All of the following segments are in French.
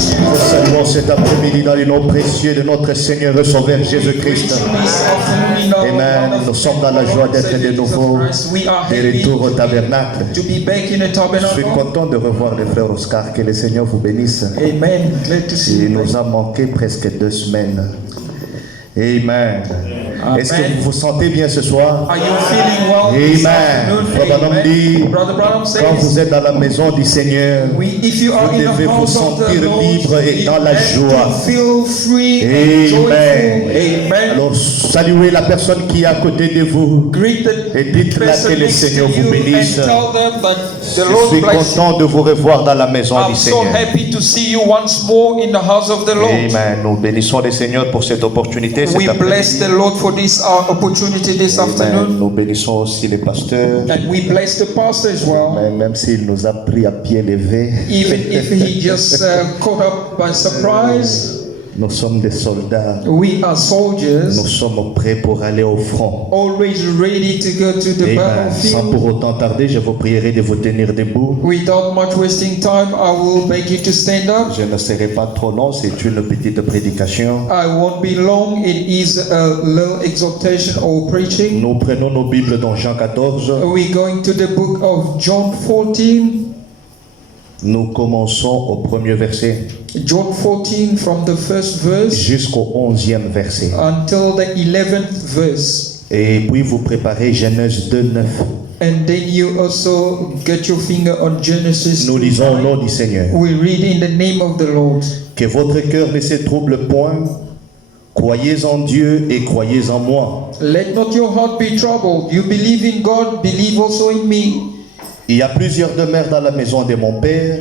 Nous saluons cet après-midi dans le nom précieux de notre Seigneur et Sauveur Jésus-Christ. Amen. Nous sommes dans la joie d'être de nouveau de retour au tabernacle. Je suis content de revoir le frère Oscar. Que le Seigneur vous bénisse. Amen. Glad to see Il you. nous a manqué presque 2 semaines. Amen. Est-ce que vous vous sentez bien ce soir? Are you feeling well this Amen. afternoon? Frère Branham Amen. dit, Brother Branham quand vous says, êtes dans la maison du Seigneur, if you are vous in the devez vous house of the sentir Lord, libre et you dans la have joie. to feel free and Amen. joyful. Amen. Alors saluez la personne qui est à côté de vous Greet et the dites-la person que le next to Seigneur vous you bénisse. and tell them that the Je Lord suis bless you. content de vous revoir dans la maison I'm du so Seigneur. happy to see you once more in the house of the Lord. Amen. Nous bénissons le Seigneur pour cette opportunité. We cet bless après-midi. the Lord for this opportunity this Amen. afternoon. Nous bénissons aussi les pasteurs. And we bless the pastor as well. Amen. Même s'il nous a pris à pied levé, Even if he just caught up by surprise, nous sommes des soldats. we are Nous soldiers, sommes prêts pour aller au front. always ready to go to the Amen. Sans battlefield. pour autant tarder, je vous prierai de vous tenir debout. Without much wasting time, I will beg you to stand up. Je ne serai pas trop long, c'est une petite prédication. I won't be long. It is a little exhortation or preaching. Nous prenons nos Bibles dans Jean 14. We're going to the book of John 14. Nous commençons au premier verset John 14 from the first verse jusqu'au 11e verset. until the 11th verse. Et puis vous préparez Genèse 2, 9. And then you also get your finger on Genesis Nous lisons au 2:9. nom du Seigneur. We read in the name of the Lord. Que votre cœur ne se trouble point. Croyez en Dieu et croyez en moi. Let not your heart be troubled. You believe in God, believe also in me. Il y a plusieurs demeures dans la maison de mon Père.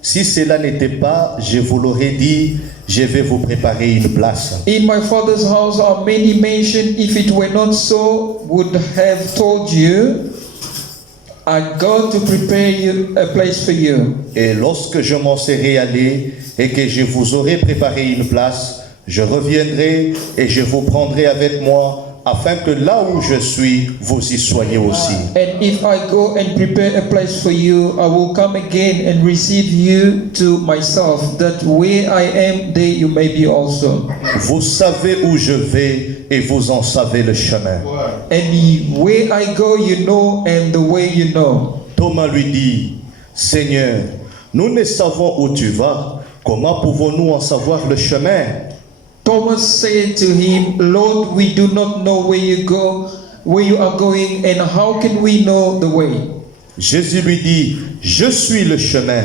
Si cela n'était pas, je vous l'aurais dit, je vais vous préparer une place. In my Father's house are many mansions. If it were not so, would have told you. I go to prepare you a place for you. Et lorsque je m'en serai allé et que je vous aurai préparé une place, je reviendrai et je vous prendrai avec moi, afin que là où je suis, vous y soyez aussi. And if I go and prepare a place for you, I will come again and receive you to myself, that where I am, there you may be also. Vous savez où je vais et vous en savez le chemin. And where I go, you know, and the way you know. Thomas lui dit, Seigneur, nous ne savons où tu vas, comment pouvons-nous en savoir le chemin? Thomas said to him, Lord, we do not know where you are going, and how can we know the way? Jésus lui dit, je suis le chemin,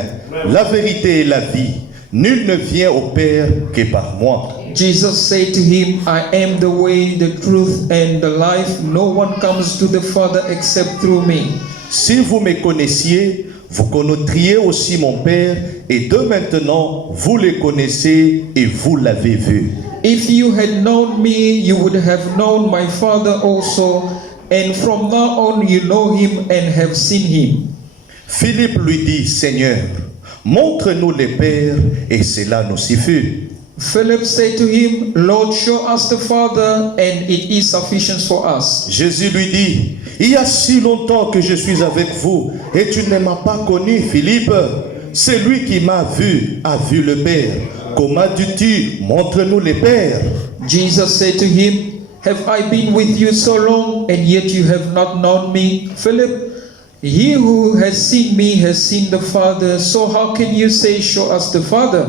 la vérité et la vie. Nul ne vient au Père que par moi. Jesus said to him, I am the way, the truth, and the life. No one comes to the Father except through me. Si vous me connaissiez, vous connaîtriez aussi mon Père, et de maintenant, vous le connaissez et vous l'avez vu. If you had known me, you would have known my Father also, and from now on you know him and have seen him. Philippe lui dit, Seigneur, montre-nous le Père, et cela nous suffit. Philip said to him, Lord, show us the Father, and it is sufficient for us. Jésus lui dit, il y a si longtemps que je suis avec vous, et tu ne m'as pas connu, Philippe. Celui qui m'a vu a vu le Père. Comment dis-tu, montre-nous le Père? Jesus said to him, Have I been with you so long, and yet you have not known me? Philip, he who has seen me has seen the Father, so how can you say, Show us the Father?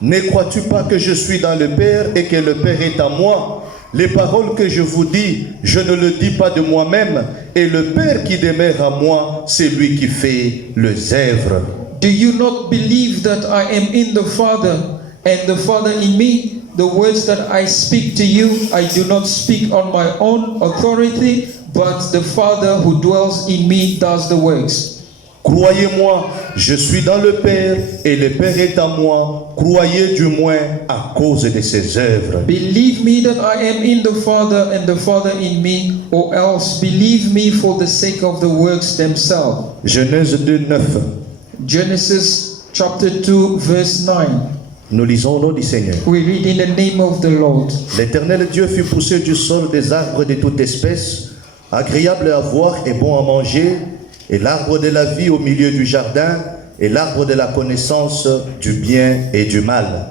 Ne crois-tu pas que je suis dans le Père et que le Père est en moi? Les paroles que je vous dis, je ne le dis pas de moi-même, et le Père qui demeure à moi, c'est lui qui fait les œuvres. Do you not believe that I am in the Father, and the Father in me? The words that I speak to you, I do not speak on my own authority, but the Father who dwells in me does the works. Croyez-moi, je suis dans le Père et le Père est en moi. Croyez du moins à cause de ses œuvres. Believe me that I am in the Father and the Father in me, or else believe me for the sake of the works themselves. Genèse 2, 9. Genesis chapter 2 verse 9. Nous lisons au nom du Seigneur. We read in the name of the Lord. L'Éternel Dieu fit pousser du sol des arbres de toute espèce, agréables à voir et bons à manger, et l'arbre de la vie au milieu du jardin, et l'arbre de la connaissance du bien et du mal.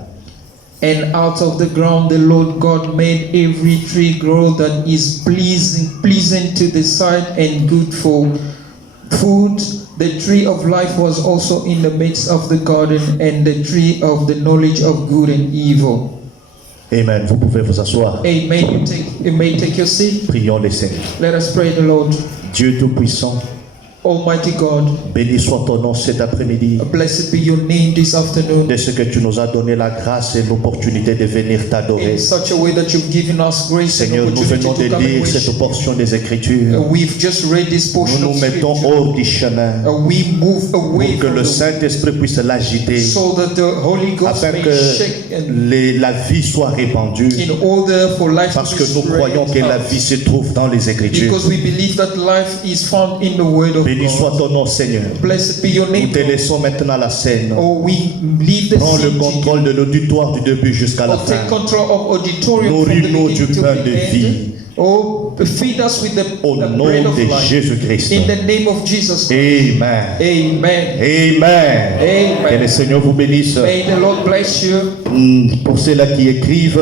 And out of the ground the Lord God made every tree grow that is pleasing to the sight and good for food. The tree of life was also in the midst of the garden, and the tree of the knowledge of good and evil. Amen. Vous pouvez vous asseoir. Amen. You may take your seat. Prions le Seigneur. Let us pray the Lord. Dieu Tout-Puissant, Almighty God, béni soit ton nom cet après-midi. blessed be your name this afternoon. De ce que tu nous as donné la grâce et l'opportunité de venir t'adorer. In such a way that you've given us grace and Seigneur, nous opportunity venons to de come and lire worship. cette portion des Écritures. We've just read this Nous portion nous of mettons scripture. hors du chemin We move away pour que from le the Saint-Esprit puisse l'agiter so that the Holy Ghost afin may que shake and la vie soit répandue. in order for life Parce to que be nous croyons que spread la out. vie se trouve dans les Écritures. Because we believe that life is found in the Word of Béni soit God. ton nom, Seigneur. Blessed be your Nous name. te laissons maintenant la scène. Oh, we leave the Prends le scene to you. contrôle de l'auditoire du début jusqu'à la Oh, take fin. control of auditorium from the Nourris-nous beginning du to pain the de end. vie. Oh, feed us with the Au nom bread of de life. Jésus-Christ. In the name of Jesus Christ. Amen. Amen. Amen. Que le Amen. Seigneur vous bénisse. May the Lord bless you. Pour ceux-là qui écrivent,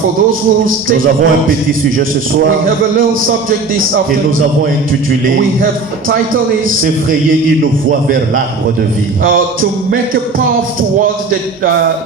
For those who take nous avons un notes, petit sujet ce we soir have a little subject this que nous afternoon. avons intitulé We have titled is S'effrayer une voie vers l'arbre de vie. to make a path towards the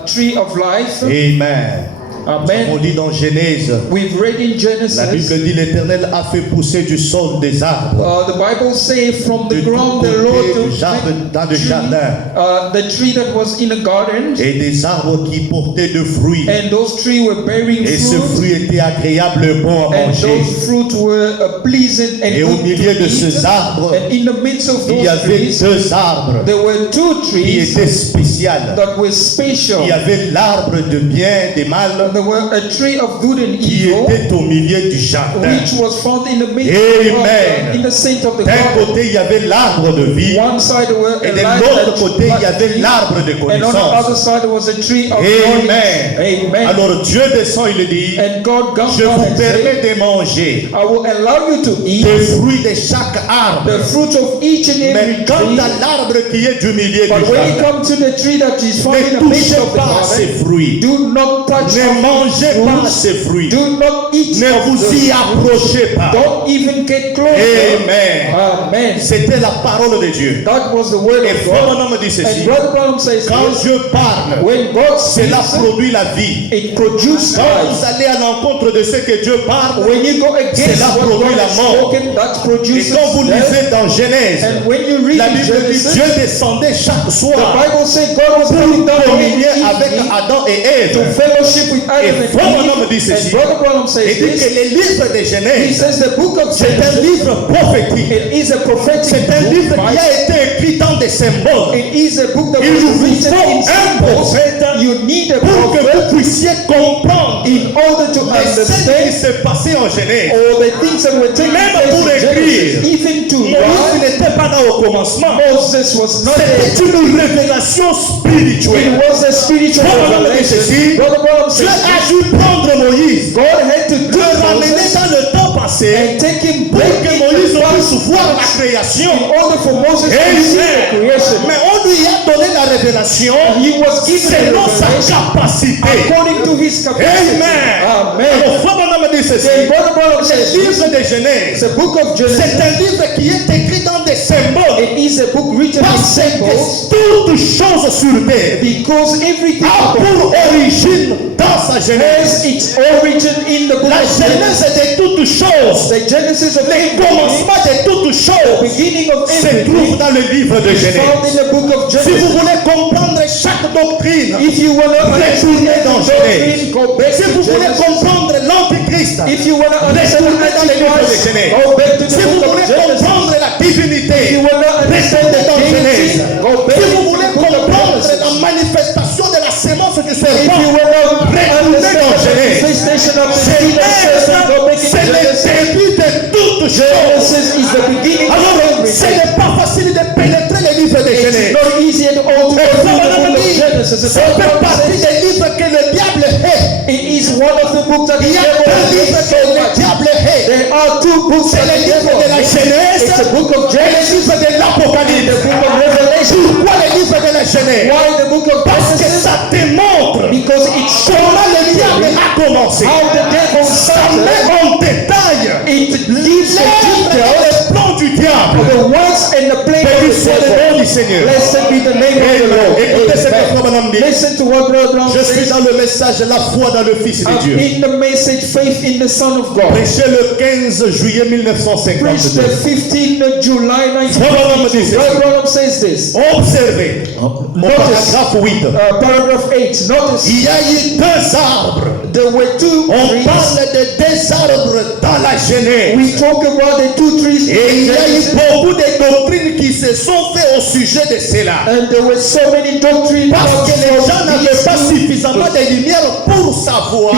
tree of life. Amen. On Amen. lit dans Genèse, We've read in la Bible Genesis. dit l'Éternel a fait pousser du sol des arbres, The Bible says from de the tous ground the côtés Lord du jardin, dans le jardin, the tree that was in a garden, et des arbres qui portaient de fruits. and those trees were bearing Et ce fruit, fruit était agréable et bon à and manger. those fruits were pleasant and Et au good milieu to de eat. ces arbres, And in the midst of il y those avait trees, deux arbres there were two qui trees étaient spéciales. that were special. Il y avait l'arbre de bien et des mal There were a tree of good and qui evil, était au milieu du jardin. which was found in the midst Amen. in the center of the D'un garden. côté, il y avait l'arbre de vie, One side were et a de light l'autre and côté, il y avait l'arbre de and on the other connaissance. side was a tree of Amen. knowledge. Amen. Alors Dieu descend, il dit, And God comes je down vous and says, permets de manger I will allow you to eat des fruits de chaque arbre. the fruit of each and every Mais quant tree. à l'arbre qui est du milieu But du when you jardin, come to the tree that is found in ne the midst touchez of the pas à ces garden, fruits. do not touch Ne of mangez these pas à fruits. ces fruits. Do not eat Ne of vous the y fruit. approchez pas. Don't even get closer. Amen. Amen. C'était la parole de Dieu. That was the word Et of frère God. Bonhomme dit And ceci. Brother Branham says Quand this, Dieu parle, when God cela speaks, produit la vie. it produces Quand life. vous allez à l'encontre de ce que Dieu parle, When you go against cela what produit God la has mort. spoken, that Et produces quand vous death. lisez dans Genèse, And when you read la in Bible dit Genesis, Dieu descendait chaque the soir Bible says God was coming down communier every avec evening Adam et to Ève. fellowship with Adam Et frère Branham and dit Eve. ceci. And Brother Branham Et says dit que this. le livre de He Genèse, says the book of c'est un Genesis, livre prophétique. it is a prophetic C'est un livre book. qui a été écrit dans des symboles. It is a book that Il was vous written faut in un symbols. prophète You need a pour que prophet vous puissiez comprendre in order to les scènes qui understand se passaient en Genèse. all the things that were taking Même place pour in écrire. Genesis. Even to Moïse write, n'était pas là au commencement. Moses was not there. C'était une révélation It spirituelle. was a spiritual Brother Branham dit ceci. revelation. Brother Branham Dieu says a dû prendre Moïse, God had to le do ramener Moses dans le temps passé and take him pour back que in Moïse the puisse past voir la création. in order for Moses to see the Amen. creation. Mais on lui a donné la révélation He was given a selon sa revelation capacité. according to his capacity. Amen. Amen. Alors, frère Branham dit ceci. Then Brother Branham says Le livre de Genèse, the book of c'est Genesis. un livre qui est écrit dans des symboles. It is a book written in Parce symbols que toutes choses sur terre because everything a pour origine dans sa Genèse. has its origin in the book La of Genesis. Genèse de toutes choses, The Genesis of le everything, commencement de toutes the choses beginning of se trouve everything dans le livre de is found in Genèse. the book of Si vous Genesis. voulez comprendre chaque doctrine, If you want to understand Retournez the dans doctrine, go back si to vous voulez Genesis. comprendre l'Antéchrist, If you want to understand the retournez dans le livre de Antichrist, Genèse. go back to Si the vous book of voulez Genesis. comprendre la If divinité, you want to understand the retournez dans deity, Genèse. go back Si to vous the voulez book of comprendre Genesis. la manifestation de la sémence du If serpent, you want to retournez understand dans the Genèse. manifestation of the Genèse, seed of serpent, go back c'est into le Genesis. début de toutes choses. Genesis is the beginning of Alors, ce everything. n'est pas facile de pénétrer les livres de It's Genèse. not easy at all to Et go ça, through the madame book of dit, Genesis. The ça first fait one partie says des livres que le diable hait. it is one of the books that the Il y a devil deux livres hates que so le much. diable hait. There are two books C'est that le the livre devil de la hates. Genèse It's the book of et le Genesis livre de and the l'Apocalypse. book of Revelation. Pourquoi le livre de la Genèse? Why the book of Parce que Genesis? ça te montre Because it shows comment le diable a commencé. how the devil Ça started. met en détail It leaves the l'œuvre et details, le plan du diable. the words and the plan of Béni the soit le devil. nom du Seigneur. Blessed be the name of the Lord. Écoutez ce que Amen. Frère Branham dit. Listen to what Brother Branham Je suis says. dans le message la foi dans le Fils de I'm Dieu. in the message, faith in the Son of God. Prêché le 15 juillet Preached the 1952. 15th July Frère Branham dit 1952. ceci. Brother Branham says this. Observez au paragraphe 8. Paragraph 8. Notice Il y a eu deux arbres. there were two On trees. parle de deux arbres dans la Genèse. We talk about the two trees in Et il y a eu Genesis, beaucoup de doctrines qui se sont faites au sujet de cela. and there were so many doctrines Parce que les gens n'avaient pas because suffisamment de lumière pour savoir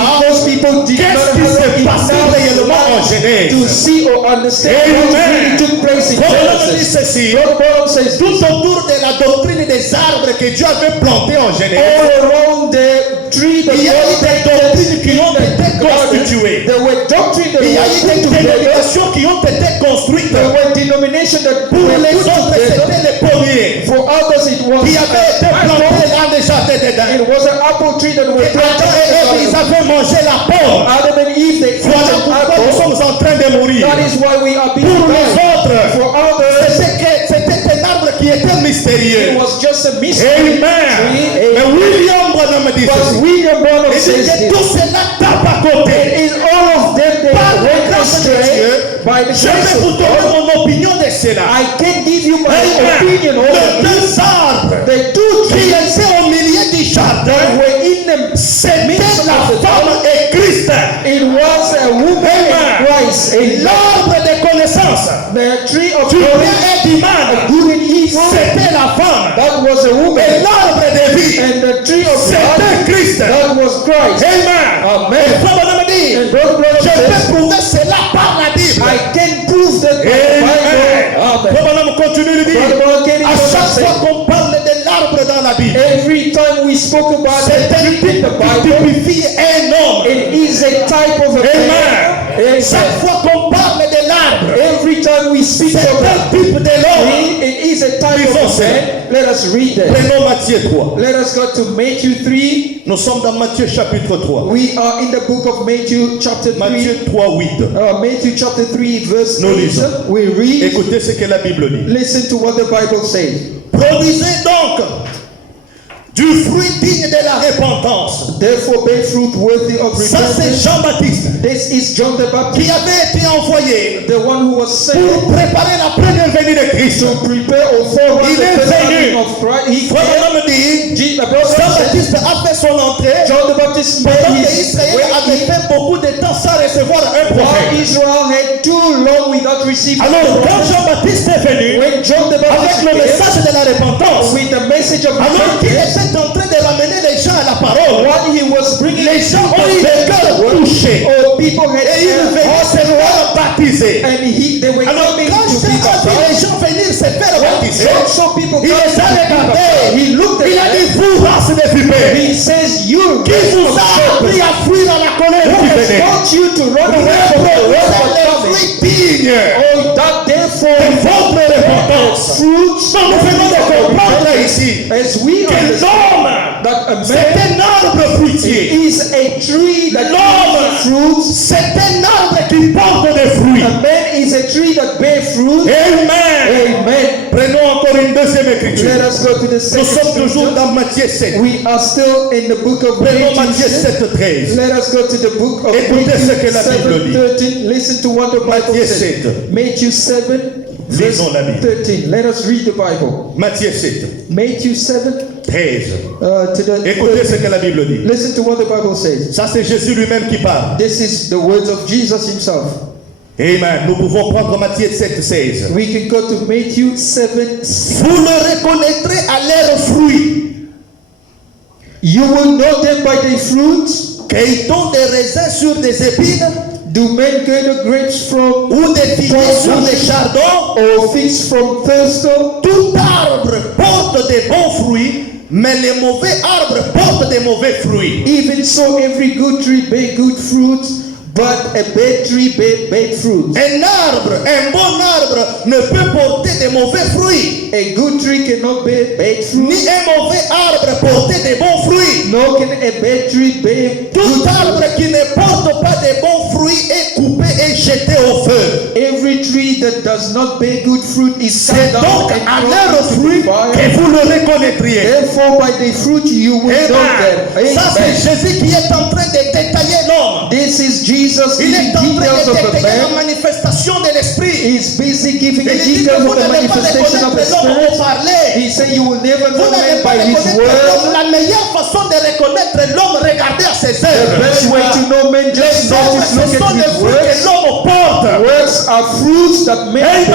people did not qu'est-ce qui have s'est passé enough réellement en light to Genèse. see or understand Amen. what really took place in Paul dit Genesis. ceci. Brother Branham says Tout autour de la doctrine des arbres que Dieu avait plantés en Genèse, all around the tree that il y a eu God des doctrines qui ont été constituées. there were doctrines that Il y a eu were des put together. dénominations qui ont été construites. There were denominations that Pour were les put autres, together. c'était les pommiers For others, it was qui avaient été plantés dans le jardin d'Éden. it was an apple tree that were Et Adam et Ève, ils planted. avaient mangé la pomme. Adam and Eve, they ate Voilà an pourquoi nous apple. sommes en train de mourir. That is why we are being Pour les dying. autres, For others, c'était un arbre qui était it mystérieux. was just a mystery Amen. tree. Mais William Branham dit But ceci. William Branham Il dit says que this. tout cela tape à côté. In all of them, they Par la went grâce de astray Dieu, by the je grace vais vous of donner God. mon opinion de cela. I can give you my Amen. opinion on Les it. deux arbres The two qui trees étaient au milieu du that jardin, were in the c'était midst la of the femme garden, et Christ. it was a woman Amen. and Christ. L'arbre de connaissance The tree of du bien knowledge et du of mal, good and evil, c'était la femme. that was a Et woman. l'arbre de vie, And the tree of c'était God, Christ. that was Christ. Amen. Amen. Et Frère Branham dit, And Brother Branham je says, peux prouver cela par la Bible. I can prove that by the Amen. Bible. Amen. Frère Branham continue de Brother dire, Branham Kenny à Branham chaque says, fois qu'on parle de l'arbre dans la Bible, every time we spoke about c'est the un tree in type the qui Bible, typifie un homme. it is a type of a Amen. man. Amen. Chaque fois qu'on parle de l'arbre, Every time we speak c'est of un a type de l'homme. tree, it is a type Lisons of a cela. man. Let us read that. Prenons Matthieu 3. Let us go to Matthew 3. Nous sommes dans Matthieu chapitre 3. We are in the book of Matthew chapter 3. Matthieu 3, 8. Matthew chapter 3 verse Nous 8. lisons. We read. Écoutez ce que la Bible dit. Listen to what the Bible says. Produisez donc du fruit digne de la repentance. Therefore bear fruit worthy of Ça, c'est repentance. Jean-Baptiste This is John the Baptist, qui avait été envoyé the one who was sent pour préparer la première venue de Christ. to prepare or forerun Il the est first venu. coming of Christ. He Frère came. Branham dit, The brother said, Jean-Baptiste a fait son entrée John the Baptist made pendant que his Israël way avait in fait beaucoup de temps sans recevoir un while prophète. Israel had too long without receiving Alors, the quand prophet. Jean-Baptiste est venu When John the avec Baptist le came message de la repentance, with the message of alors qu'il repentance, était en train de ramener les gens à la parole, while he was bringing les gens ont eu le cœur touché oh, people had et ils venaient se faire baptiser. and they were Alors, coming quand to Jean be a vu les baptized. gens venir se faire baptiser, John saw people il coming les a to be regardés. baptized. He looked at Il a them. dit, vous, race de vipères, He says, you qui vous a appris à fuir à la colère who qui has venait. taught you to run away from the wrath Reproduisez of les coming. fruits dignes Oh, that therefore de votre repentance. fruits Donc, nous venons de comprendre ici as we que understand l'homme, that a c'est man un arbre fruitier. is a tree that L'homme, bears fruits. c'est un arbre qui porte des fruits. A man is a tree that bears fruit. Amen. Amen. Prenons encore une deuxième écriture. Let us go to the Nous second sommes toujours scripture. dans Matthieu 7. We are still in the book of Prenons Matthew. Matthieu 7, 13. Let us go to the book of Écoutez ce que Matthew la Bible dit. 7:13. Listen to what the Bible Matthieu says. 7. Matthew 7, verse Lisons la Bible. 13. Let us read the Bible. Matthieu 7, Matthew 7, 13. to the Écoutez ce que la Bible dit. listen to what the Bible says. Ça, c'est Jésus lui-même qui parle. This is the words of Jesus himself. Amen. Nous pouvons prendre Matthieu 7, 16. We can go to Matthew 7. Vous le reconnaîtrez à leurs fruits. You will know them by their fruits. Cueille-t-on des raisins sur des épines Do men gather grapes from ou des figues sur des chardons? or figs from thistles? Tout arbre porte des bons fruits, mais les mauvais arbres portent des mauvais fruits. Even so, every good tree bear good fruits, But a bad tree bears fruit. Un bon arbre ne peut porter de mauvais fruits. A good tree cannot bear bad fruit. Ni un mauvais arbre porter de bons fruits. Nor can a bad tree bear Tout good arbre fruit. qui ne porte pas de bons fruits est coupé et jeté au feu. Every tree that does not bear good fruit is C'est cut down donc à and leur thrown into fruit the fire. que vous le reconnaîtriez. Therefore, by the fruit you will know them. Amen. Ça c'est Amen. Jésus qui est en train de détailler l'homme. This is Jesus Il giving est en train details de of the détailler la man. manifestation de l'esprit. He's busy giving the Il dit que details vous of the n'allez pas manifestation of the reconnaître l'homme Spirit. au parler. He said you will never Vous know n'allez man pas by his reconnaître l'homme. word. La meilleure façon de reconnaître l'homme, regardez à ses The œuvres. best way to know man, Les just œuvres, notice, ce look sont at des his fruits que works. l'homme porte. Works are fruits that man Amen.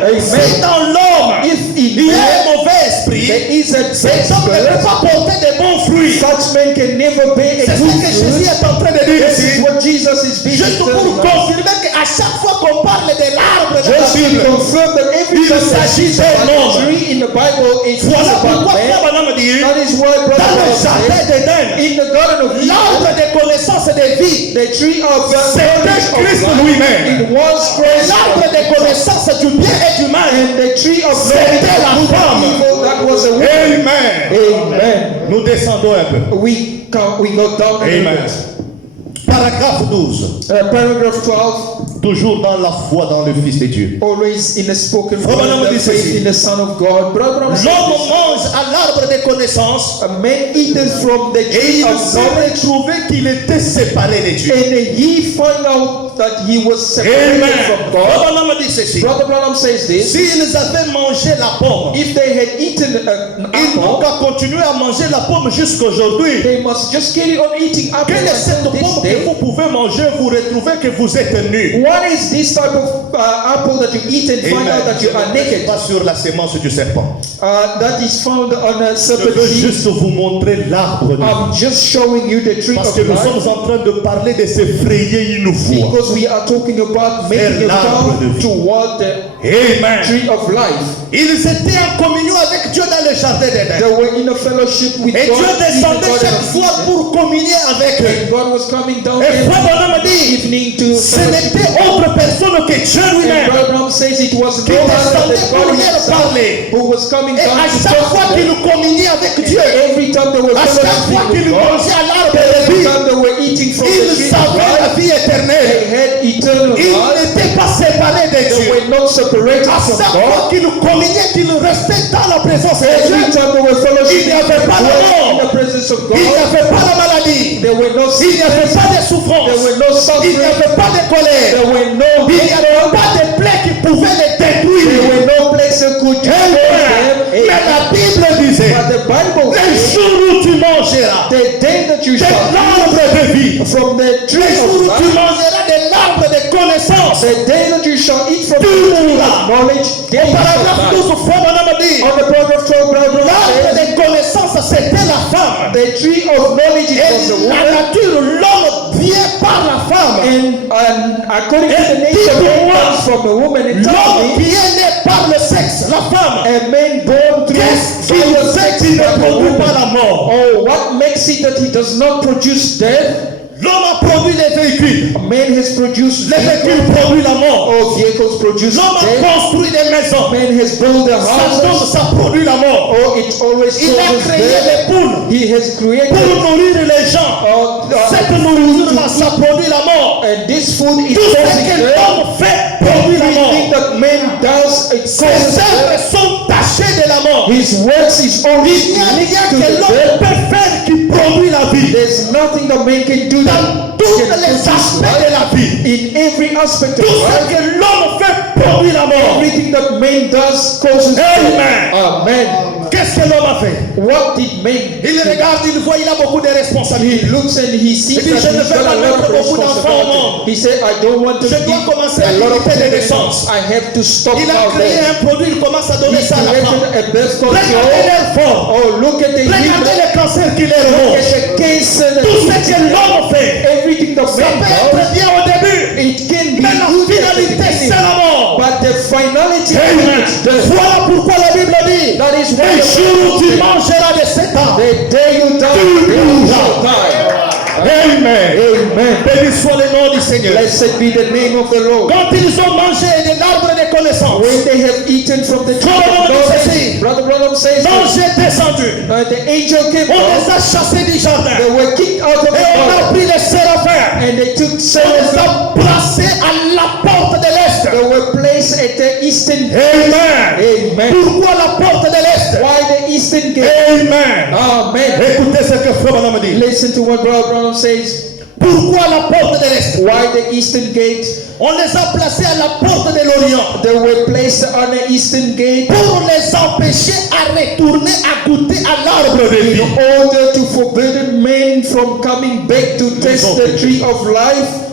bear. Si Amen. dans l'homme If il in y a un man mauvais esprit, there is a cet homme ne peut bad pas porter de bons fruits. such man can never bear a C'est ce good que Jésus fruit. est en train de dire This is ici. what Jesus is busy Juste pour telling us. confirmer qu'à chaque fois qu'on parle de l'arbre dans la Just to Bible, confirm that every il time that s'agit Jesus d'un about homme. the tree in the Bible, it's voilà about pourquoi man. Frère Branham dit, That is why dans Brother le Paul jardin said, d'Éden, in the Garden of Eden, l'arbre de connaissance et de vie, the tree of c'était knowledge of Christ life, lui-même. it was Christ. L'arbre de connaissance du bien et du mal, And the tree of c'était knowledge la of good femme. and evil, that was a woman. Amen. Amen. Nous descendons un peu. We go down a little Amen. bit. Paragraphe 12. Paragraph 12, Toujours dans la foi dans le Fils de Dieu. always in the spoken Frère word, Branham the dit faith ceci. in the Son of God. Brother Branham said L'homme this. mange à l'arbre de connaissance A man eateth from the et tree il of s'est knowledge, trouvé qu'il était séparé de Dieu. and he found out that he was separated Amen. from God. Frère Branham dit ceci. Brother Branham says this. S'ils avaient mangé la pomme, If they had eaten an ils n'ont apple, qu'à continuer à manger la pomme jusqu'aujourd'hui. they must just carry on eating apple Quelle est cette until this pomme que day. vous pouvez manger, vous retrouvez que vous êtes nu? What is this type of apple that you eat and find out that you are naked? Pas sur la sémence du serpent. That is found on a Je separate veux tree. juste vous montrer l'arbre de vie. I'm just showing you the tree Parce of que nous life sommes en train de parler de se frayer une voie. because we are talking about making a l'arbre de path vie. toward the Amen. tree of life. Ils étaient en communion avec Dieu dans le jardin d'Éden. They were in a fellowship with Et God. Dieu in the descendait Garden chaque of fois Eden. pour communier avec eux. And God was coming down Et Frère every Branham dit, evening to ce fellowship. n'était autre personne que Dieu And lui-même. Brother Branham says it was Qui no other descendait than pour God leur himself parler. who was coming Et down à to chaque talk fois to qu'il them. communiait avec Dieu, Every time they were à chaque fois fellowshipping qu'il with God, mangeait à l'arbre de every vie, time they were eating from the ils tree of savaient la life, vie they éternelle. had eternal Ils life. n'étaient pas séparés de They Dieu. were not separated À from chaque fois God. qu'ils communiaient, qu'ils restaient dans la présence de Every Dieu, time they were fellowshipping il n'y avait with pas la God in mort. the presence of il n'y God, avait pas la maladie, there were no il n'y avait sickness, pas de souffrance, there were no il n'y suffering, avait pas de colère, there were no il n'y avait hatred, pas de plaies qui pouvaient les there détruire. were no places that could destroy them. Mais la Bible disait, But the Bible le says, jour où tu mangeras the day that you de shall l'arbre de vie, eat from the le tree jour of où tu life, mangeras de l'arbre de connaissance, the day that you shall eat from tu the tree mourras. of knowledge, then Au you shall paragraphe die. 12, Frère Branham dit, On the paragraph 12, Brother l'arbre says, de connaissance, c'était la femme. the tree of knowledge, it was a Et la woman, nature, l'homme vient par la femme. and according to the Et nature, dis-moi, man comes from a woman, and tell L'homme me, qui est né par le sexe, la femme, a man born through qu'est-ce qui by the fait sex qu'il ne by a produit pas woman. la mort? Oh, what makes it that he does not produce death? L'homme a produit les véhicules. A man has produced Les véhicules vehicles. produisent la mort. Oh, vehicles produce L'homme a death. construit des maisons. Man has built the Ça houses. tombe, ça produit la mort. Oh, it always Il a causes créé death. des poules He has created. pour nourrir les gens. Cette nourriture-là, ça produit la mort. And this food is Tout ce causing que death. l'homme fait produit la Everything mort. that man does, it Ses causes death. œuvres sont tachées de la mort. His works is always Il n'y a linked rien to que the l'homme death. peut faire qui produit la vie. There's nothing that man can do that Dans tous can les produce aspects life. de la vie. In every aspect of Tout life, ce que l'homme fait produit la mort. everything that man does causes Amen. death. Amen. Qu'est-ce que l'homme a fait? What did man Il do? regarde, il voit, il a beaucoup de He responsabilités. looks and he sees Il dit, that je ne he's vais got pas a lot mettre of beaucoup d'enfants au monde. responsibility. He said, I don't want to Je dois give commencer à a lot of limiter les children. naissances. I have to stop Il a now créé there. un produit, il commence à He donner ça à la femme. created a birth Regardez control. leur forme. Oh, look at the Regardez human. le cancer qui les Look remonte. at the cancer that Tout ce que l'homme fait, everything that ça man peut does, être bien au début. it can be Mais la good at the finalité, c'est beginning. la mort. But the finality Amen. is death. Voilà pourquoi la Bible dit, That is why le the jour où Bible tu says, mangeras de cet arbre, the day you die, Tu you mourras. shall die. Amen. Amen. Béni soit le nom du Seigneur. Blessed be the name of the Lord. Quand ils ont mangé de l'arbre de connaissance, When they have eaten from the tree of knowledge, Brother Branham says, l'ange est descendu. the angel came On les down. a chassés du jardin. They were kicked out of the Et on a garden. pris les séraphins. And they took On les seraphim. a placés à la porte de l'Est. They were placed at the eastern Amen. Amen. Pourquoi la porte de l'Est? Why the eastern gate? Amen. Amen. Écoutez ce que Frère Branham dit. Listen to what Brother Branham says. Pourquoi la porte de l'Est? Why the eastern gate? On les a placés à la porte de l'Orient They were placed on the eastern gate pour les empêcher à retourner à goûter à l'arbre de vie. in order to forbid men from coming back to taste the tree of life.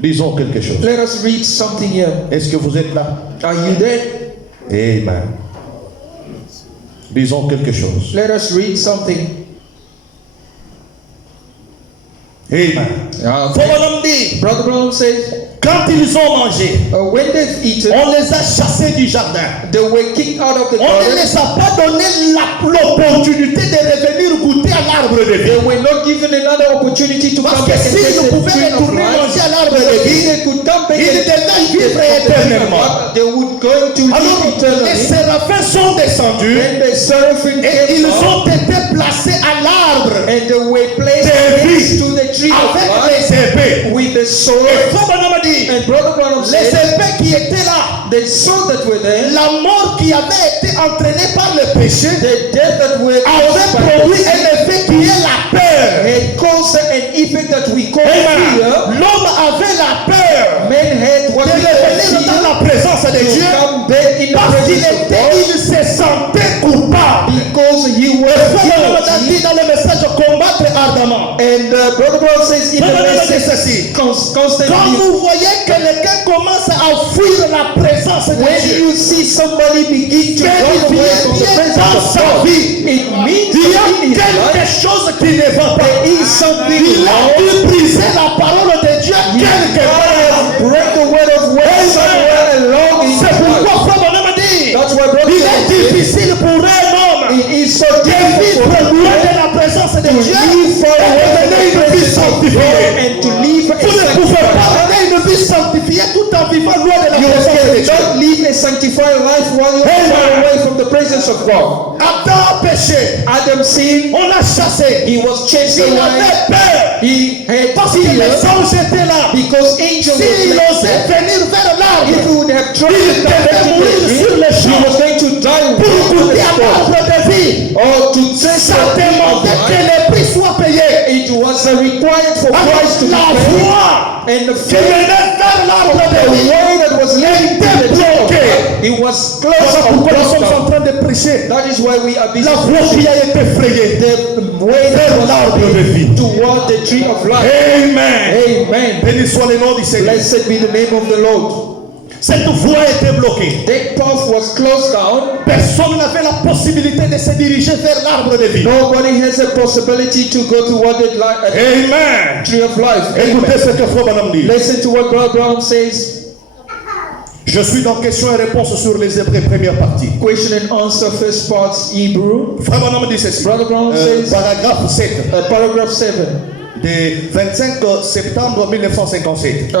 Lisons quelque chose. Let us read something here. Est-ce que vous êtes là? Are you there? Amen. Lisons quelque chose. Let us read something. Amen. Amen. Frère Branham dit, Brother Branham says, quand ils ont mangé, when they've eaten, on les a chassés du jardin. they were kicked out of the On ne garden. les a pas donné l'opportunité de revenir goûter à l'arbre de They vie. were not given another opportunity to Parce come que back and s'ils taste the pouvaient tree of retourner life. manger à l'arbre Because de if vie, they could come back ils and devaient taste vivre the tree of éternellement. life, they would going to Alors, live les eternally. séraphins sont descendus When the seraphim et came ils down, ont été placés à l'arbre and they were placed de vie next to the tree of avec life les épées. with the sword. Et Frère Branham dit, And Brother Branham les said, épées qui étaient là, the sword that were there, la mort qui avait été entraînée par le péché, the death that were avait caused by produit the un effet qui est la peur. had caused an effect that we call Amen. fear. L'homme avait la peur Men had what de we call revenir dans fear la présence de to Dieu come back in the parce qu'il presence of God il se sentait coupable. because he was Frère Branham guilty. dit dans le message combattre ardemment. And Brother Branham says in Frère the Branham dit message ceci. Quand constantly, vous voyez que quelqu'un commence à fuir la présence de when Dieu, you see somebody begin to qu'il run away from the vient presence dans of sa God, vie, it means il y that in a his quelque life chose qui ne va pas. there is something Il a wrong. dû briser la parole de Dieu quelque part. Break the word of God Amen. somewhere along in C'est his life. pourquoi Frère Branham dit, That's why Brother il est Branham said, difficile pour un homme it is so de difficult vivre for loin man de la présence de to Dieu live far et away de from mener the une vie presence of God sanctifiée. and to live a Vous ne pouvez sanctified pas life. mener une vie sanctifiée tout en vivant loin de la You présence de Dieu. cannot live a sanctified life while you're Amen. far away from the presence of God. Adam a péché, Adam sinned, on l'a chassé. he was chased Il away, avait peur he had parce que les fear anges étaient là. because angels S'il were osait there. venir vers If l'arbre he would have tried Il to come devait back to mourir the sur tree, le he champ was going to die pour on the goûter à spot. l'arbre de vie, Or to taste ça the tree of demandait que life. le prix soit payé. It was required for Alors, Christ to be la paid, foi and the qui faith, menait vers l'arbre the de vie. way that was leading to the tree of life, it was close Voilà and pourquoi nous sommes blocked en up. train de prêcher. That is why we are busy La voie qui preaching a été frayée. the way that Vers was l'arbre de vie. toward the tree of life. Amen. Amen. Béni soit le nom du Seigneur. Blessed be the name of the Lord. Cette voie était bloquée. That path was closed down. Personne n'avait la possibilité de se diriger vers l'arbre de vie. Nobody has a possibility to go toward the Amen. tree of life. Écoutez ce que Frère Branham dit. Listen to what Brother Brown says. Je suis dans questions et réponses sur les Hébreux, première partie. Question and answer, first part Hebrew. Frère Branham dit ceci. Brother Brown says, Paragraphe 7 paragraph 7, de 25 septembre 1957.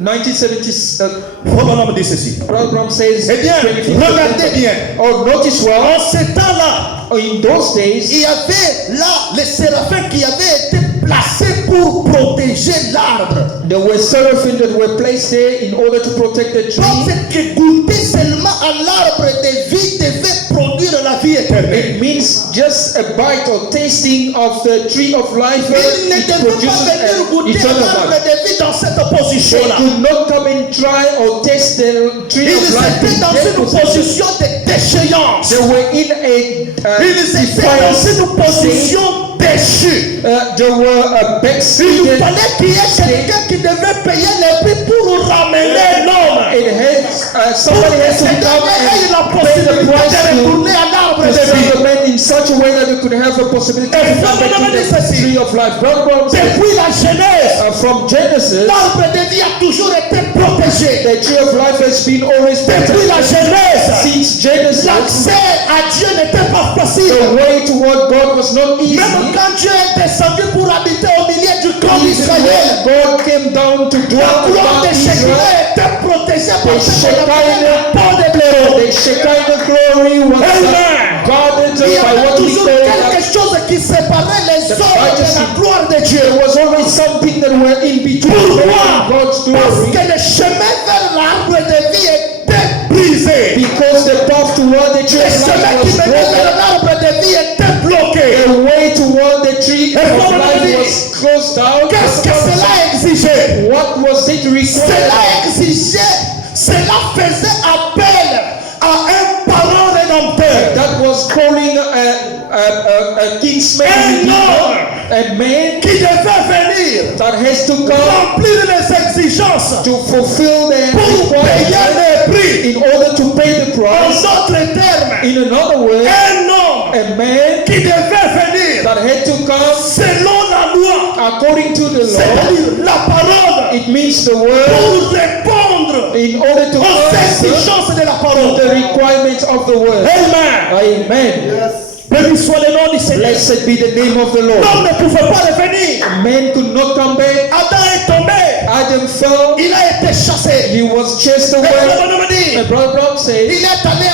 1970. Frère Branham dit ceci. Brother Brown says, Eh bien, 25th regardez bien. Oh, notice well, En ce temps-là, in those days, il y avait là les séraphins qui avaient été placés pour protéger l'arbre. there were seraphim that were placed there in order to protect the Parce tree. que goûter seulement à l'arbre de vie devait produire la vie éternelle. It means just a bite or tasting of the tree of life. Il ne It devait pas produces venir an goûter à eternal l'arbre life. de vie dans cette They position-là. could not come and try or taste the tree Ils of life. étaient in dans that une position. position de déchéance. They were in a Ils étaient dans une position déchue. they were a Il backslidden fallait qu'il y ait quelqu'un qui devait payer le prix pour ramener l'homme. It has Pour somebody que has to ce come dernier ait la and pay the possibilité price de to retourner à l'arbre de serve vie. the man in such a way that they could have a possibility to Et come back Brother to Branham the dit tree of life. Brother Brown says, Depuis la Genèse, from Genesis, l'arbre de vie a toujours été protégé. the tree of life has been always Depuis la protected. Genèse, Since Genesis, l'accès à Dieu n'était pas the facile. way toward God was not easy. Même quand Dieu est descendu pour habiter au milieu du camp d'Israël, God came down to la dwell gloire de among Shekinah Israel. était protégée par The ce qu'on appelle la peau de blaireau. The Shekinah glory was Amen. guarded Il y by avait what we toujours call quelque chose qui séparait les the hommes de majesty. la gloire de Dieu. There was always something that were in between Pourquoi? God's Parce glory. que le chemin vers l'arbre de vie était brisé. Because the path toward the tree Le of chemin life qui was menait vers broken. l'arbre de vie était bloqué. The way toward the tree of life was closed down. Qu'est-ce que cela exigeait? What was it required? Cela exigeait, cela faisait appel à un parent rédempteur. That was calling a kinsman redeemer, a man Qui devait venir that has to come remplir les exigences to fulfill the pour payer requirements le prix. in order to pay the En price. d'autres termes, In another word, un homme a man qui devait venir that had to come selon la loi, according to the law. c'est-à-dire la parole, It means the word pour répondre in order to aux answer exigences de la the parole. requirements of the word. Amen. Amen. Béni soit le nom du Seigneur. Blessed be the name of the Lord. L'homme ne pouvait pas revenir. Man could not come back. Adam est tombé. Adam fell. Il a été chassé. He was chased Et away. le me dit, And Brother Brown said il est allé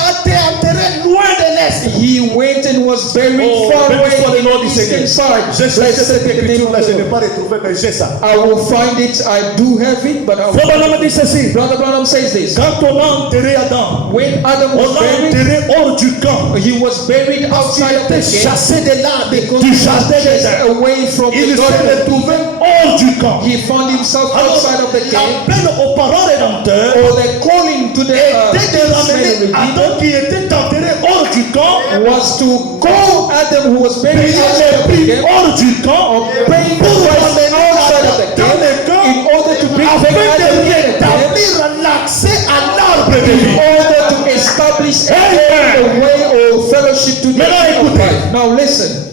enterré loin de l'est. he went and was buried Oh, far béni soit away le nom in du the eastern Seigneur. side. J'ai cherché Blessed cette be the name écriture-là, of je the n'ai Lord. pas retrouvé, mais j'ai ça. I will find it. I do have it, but I Frère will. Branham dit ceci. Brother Branham says this. Quand on a enterré Adam, When Adam on was l'a buried, enterré hors du camp. he was buried Il outside of the était camp chassé de là, because du he was jardin chased d'Éden. away from Il the s'est garden. retrouvé hors du camp. He found himself Alors, outside of the camp. l'appel aux parents rédempteurs Or the calling to the était de ramener kinsman Adam qui était enterré hors du camp, was to call Adam who was buried payer outside le of the prix camp, hors du camp, or pay the pour price ramener outside of Adam the dans le camp camp, in order to bring back afin Adam de in the camp, rétablir l'accès à l'arbre de in vie. order to establish Amen. the way or fellowship to the Maintenant, tree of écoutez. life. Now listen,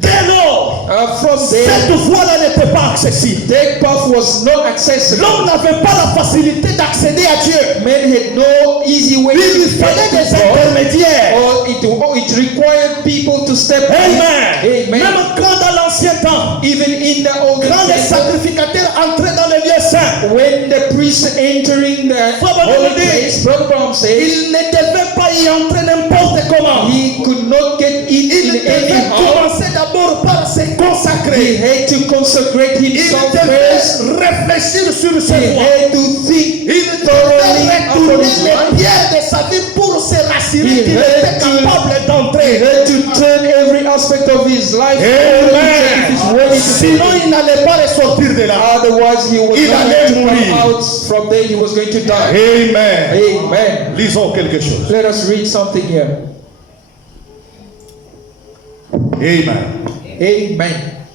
Dès lors, from there, cette voie-là n'était pas accessible. that path was not accessible. L'homme n'avait pas la facilité d'accéder à Dieu. Man had no easy way Il lui to fallait get des to God. intermédiaires. Or it required people to step in. Amen. Amen. Même quand dans l'ancien temps, Even in the old quand les Testament, sacrificateurs entraient dans le lieu saint, when the priest entering the holy place, Brother Brown says, ils ne devaient pas y entrer n'importe comment. he could not get in Il devait anyhow. commencer d'abord par se He consacrer. had to consecrate Il himself devait first. réfléchir sur He ses voies. had to think Il thoroughly devait upon retourner his les life. pierres de sa vie pour se rassurer He qu'il had était to- capable He d'entrer. had to turn every aspect of his life if Amen. he's ready to Sinon, il n'allait pas ressortir de là. Otherwise, he was Il going allait to come mourir. out from there. He was going to die. Amen. Amen. Lisons quelque chose. Let us read something here. Amen. Amen.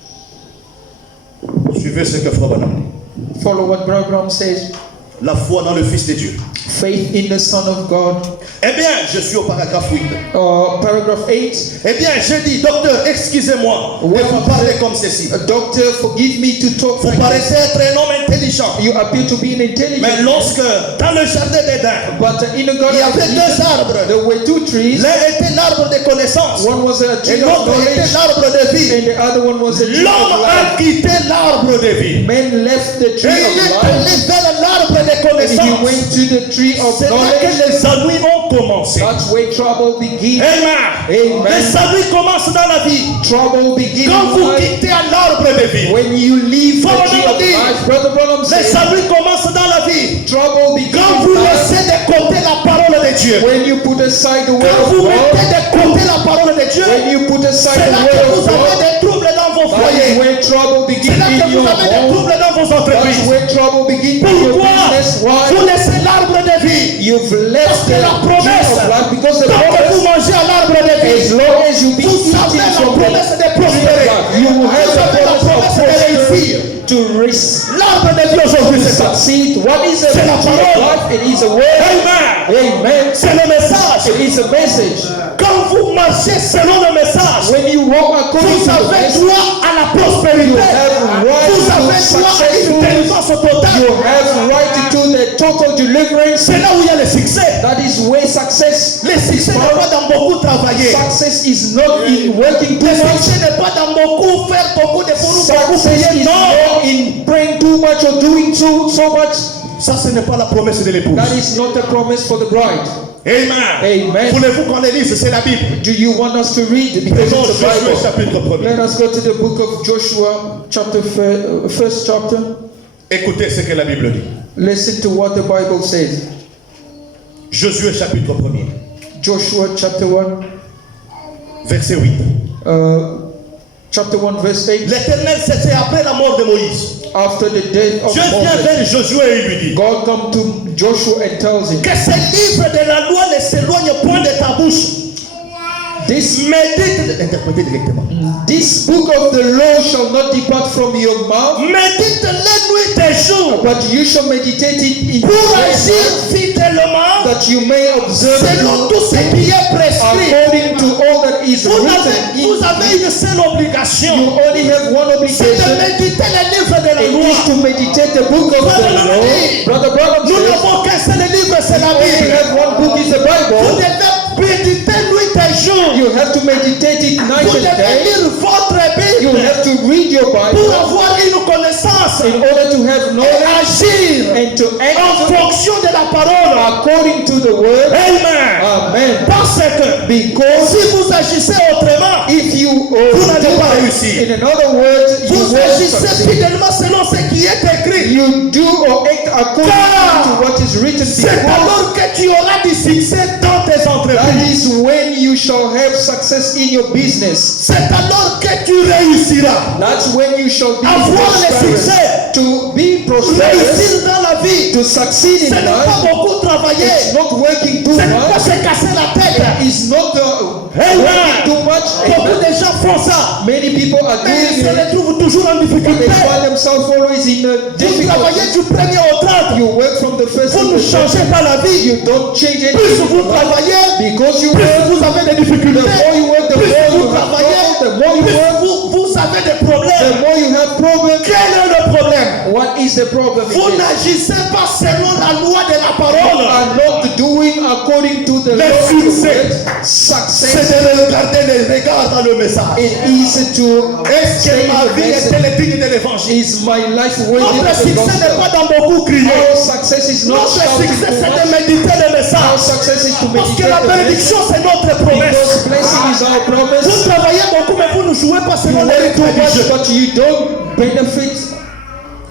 Suivez ce que Frère Branham dit. Follow what Brother Brown says. La foi dans le Fils de Dieu. Faith in the Son of God. Eh bien, je suis au paragraphe 8. Paragraph 8. Eh bien, je dis, docteur, excusez-moi de vous parler comme ceci. Doctor, forgive me to talk Vous like this. paraissez être un homme intelligent. You appear to be an Mais intelligent. lorsque, dans le jardin d'Éden, But in the il y Garden of avait Eden, deux arbres. there were two trees. L'un était l'arbre de connaissance One was a et tree of l'autre était knowledge, l'arbre de vie. and the other one was a tree L'homme of life. a quitté l'arbre de vie. Man left the Et tree il of est life, allé vers l'arbre de and he connaissance. went to the tree of C'est là knowledge. que les ennuis ont commencé. That's where trouble begins. Amen. Amen. Les ennuis commencent dans la vie. Trouble begins Quand in vous life. quittez l'arbre de vie. When you leave the Frère tree Branham of dit, life, Brother Branham Les says, ennuis commencent dans la vie. trouble begins Quand in vous life laissez de côté la parole de Dieu. when you put aside the word Quand of vous mettez God. de côté la parole de Dieu. When you put aside C'est the là word que of vous avez God, des troubles dans vos that is foyers. where trouble C'est begins là que in vous your avez des home. troubles dans vos That's entreprises. where trouble begins in your Pourquoi business. Why? vous laissez l'arbre de vie? You've left Parce que the la tree promesse, of life because the tant que vous promise, mangez à l'arbre de as vie, long as you be vous eating savez la from promesse the de tree of prospérer. life, you will have Vous the avez la promise of promesse de réussir. prosperity to receive. L'arbre de vie aujourd'hui, To c'est ça. succeed. What is the C'est la tree of parole. life? It is a word. Amen. Amen. C'est le message. It is a message. Quand vous marchez selon le message, When you walk according vous to the avez message, droit à la prospérité. you have right Vous to avez droit à une successful. intelligence You totale. have right to the a total deliverance, c'est là où il y a le succès. that is where success Le succès is n'est found. pas dans beaucoup travailler. Success is not in working too Le much. succès n'est pas dans beaucoup faire beaucoup de beaucoup Success prier. is Non. not in praying too much or doing so much. Ça, ce n'est pas la promesse de l'épouse. That is not a promise for the bride. Amen. Amen. Voulez-vous qu'on les lise? C'est la Bible. Do you want us to read? Because Prenons it's the Josué Bible. chapitre 1er. Let us go to the book of Joshua, first chapter. Écoutez ce que la Bible dit. Listen to what the Bible says. Josué chapitre 1er, Joshua chapter 1, verset 8. chapter 1 verse 8. L'Éternel, c'était après la mort de Moïse. After the death of Dieu vient Moses, vers Josué et lui dit God come to Joshua and tells him, que ce livre de la loi ne s'éloigne point de ta bouche. Médite, interprétez directement. this book of the law shall not depart from your mouth, Médite la nuit et jour but you shall meditate it in pour the agir day, fidèlement that you may observe selon tout ce qui est prescrit. according to all that is written Vous in avez une seule You obligation, only have one c'est de obligation. méditer le livre de la It loi. is to meditate the book of the law. Brother Branham Nous says, n'avons qu'un seul livre, c'est la we only Bible. have one book, is the Vous Bible. devez méditer nuit et jour. You have to meditate it night Vous and devez day. lire votre You Bible have to read your pour Bible avoir une connaissance in order to have et knowledge agir and to en act fonction de la parole. according to the word. Amen. Amen. Parce que Because si vous agissez autrement, if you vous n'allez pas réussir. in another words, you Vous won't agissez succeed. fidèlement selon ce qui est écrit. You do or act according to what is written C'est before. alors que tu auras du succès dans tes That entreprises. is when you shall have success in your business. C'est alors que tu réussiras. That's when you shall be Avoir le prosperous. succès. To be prosperous, Réussir dans la vie. to succeed Ce in n'est pas life, beaucoup travailler. it's not working too Ce n'est pas much. se casser la tête. It's not Amen. working too much. Beaucoup de gens font ça. Many people are Mais ils doing se it, retrouvent toujours en but difficulté. they find themselves always in a Vous difficulty. travaillez du premier au 30. You work from the first Vous to ne the changez second. pas la vie. You don't change Plus anything. vous travaillez, Because you plus work, vous avez des the difficultés. more you work, the Plus more vous you have travaillez, trouble, the more you plus work, vous avez des the problèmes. more you have problems. Quel est le problème? What is the problem? Vous n'agissez pas selon la loi de la You parole. are not doing according to the Le law of the succès. word. C'est Success. de regarder les regards dans le message. It is to Est-ce stay que in ma the vie message. est-elle digne de l'évangile? Is my life worthy Notre of the succès n'est pas gospel? dans beaucoup crier. Our success is not Notre shouting succès, too c'est de much. méditer le Our message. success is to Parce que meditate la the message. bénédiction, c'est notre promesse. Because blessing is our Vous promise. travaillez beaucoup, mais vous ne jouez pas You selon les work rythmes too du much, jeu. but you don't benefit.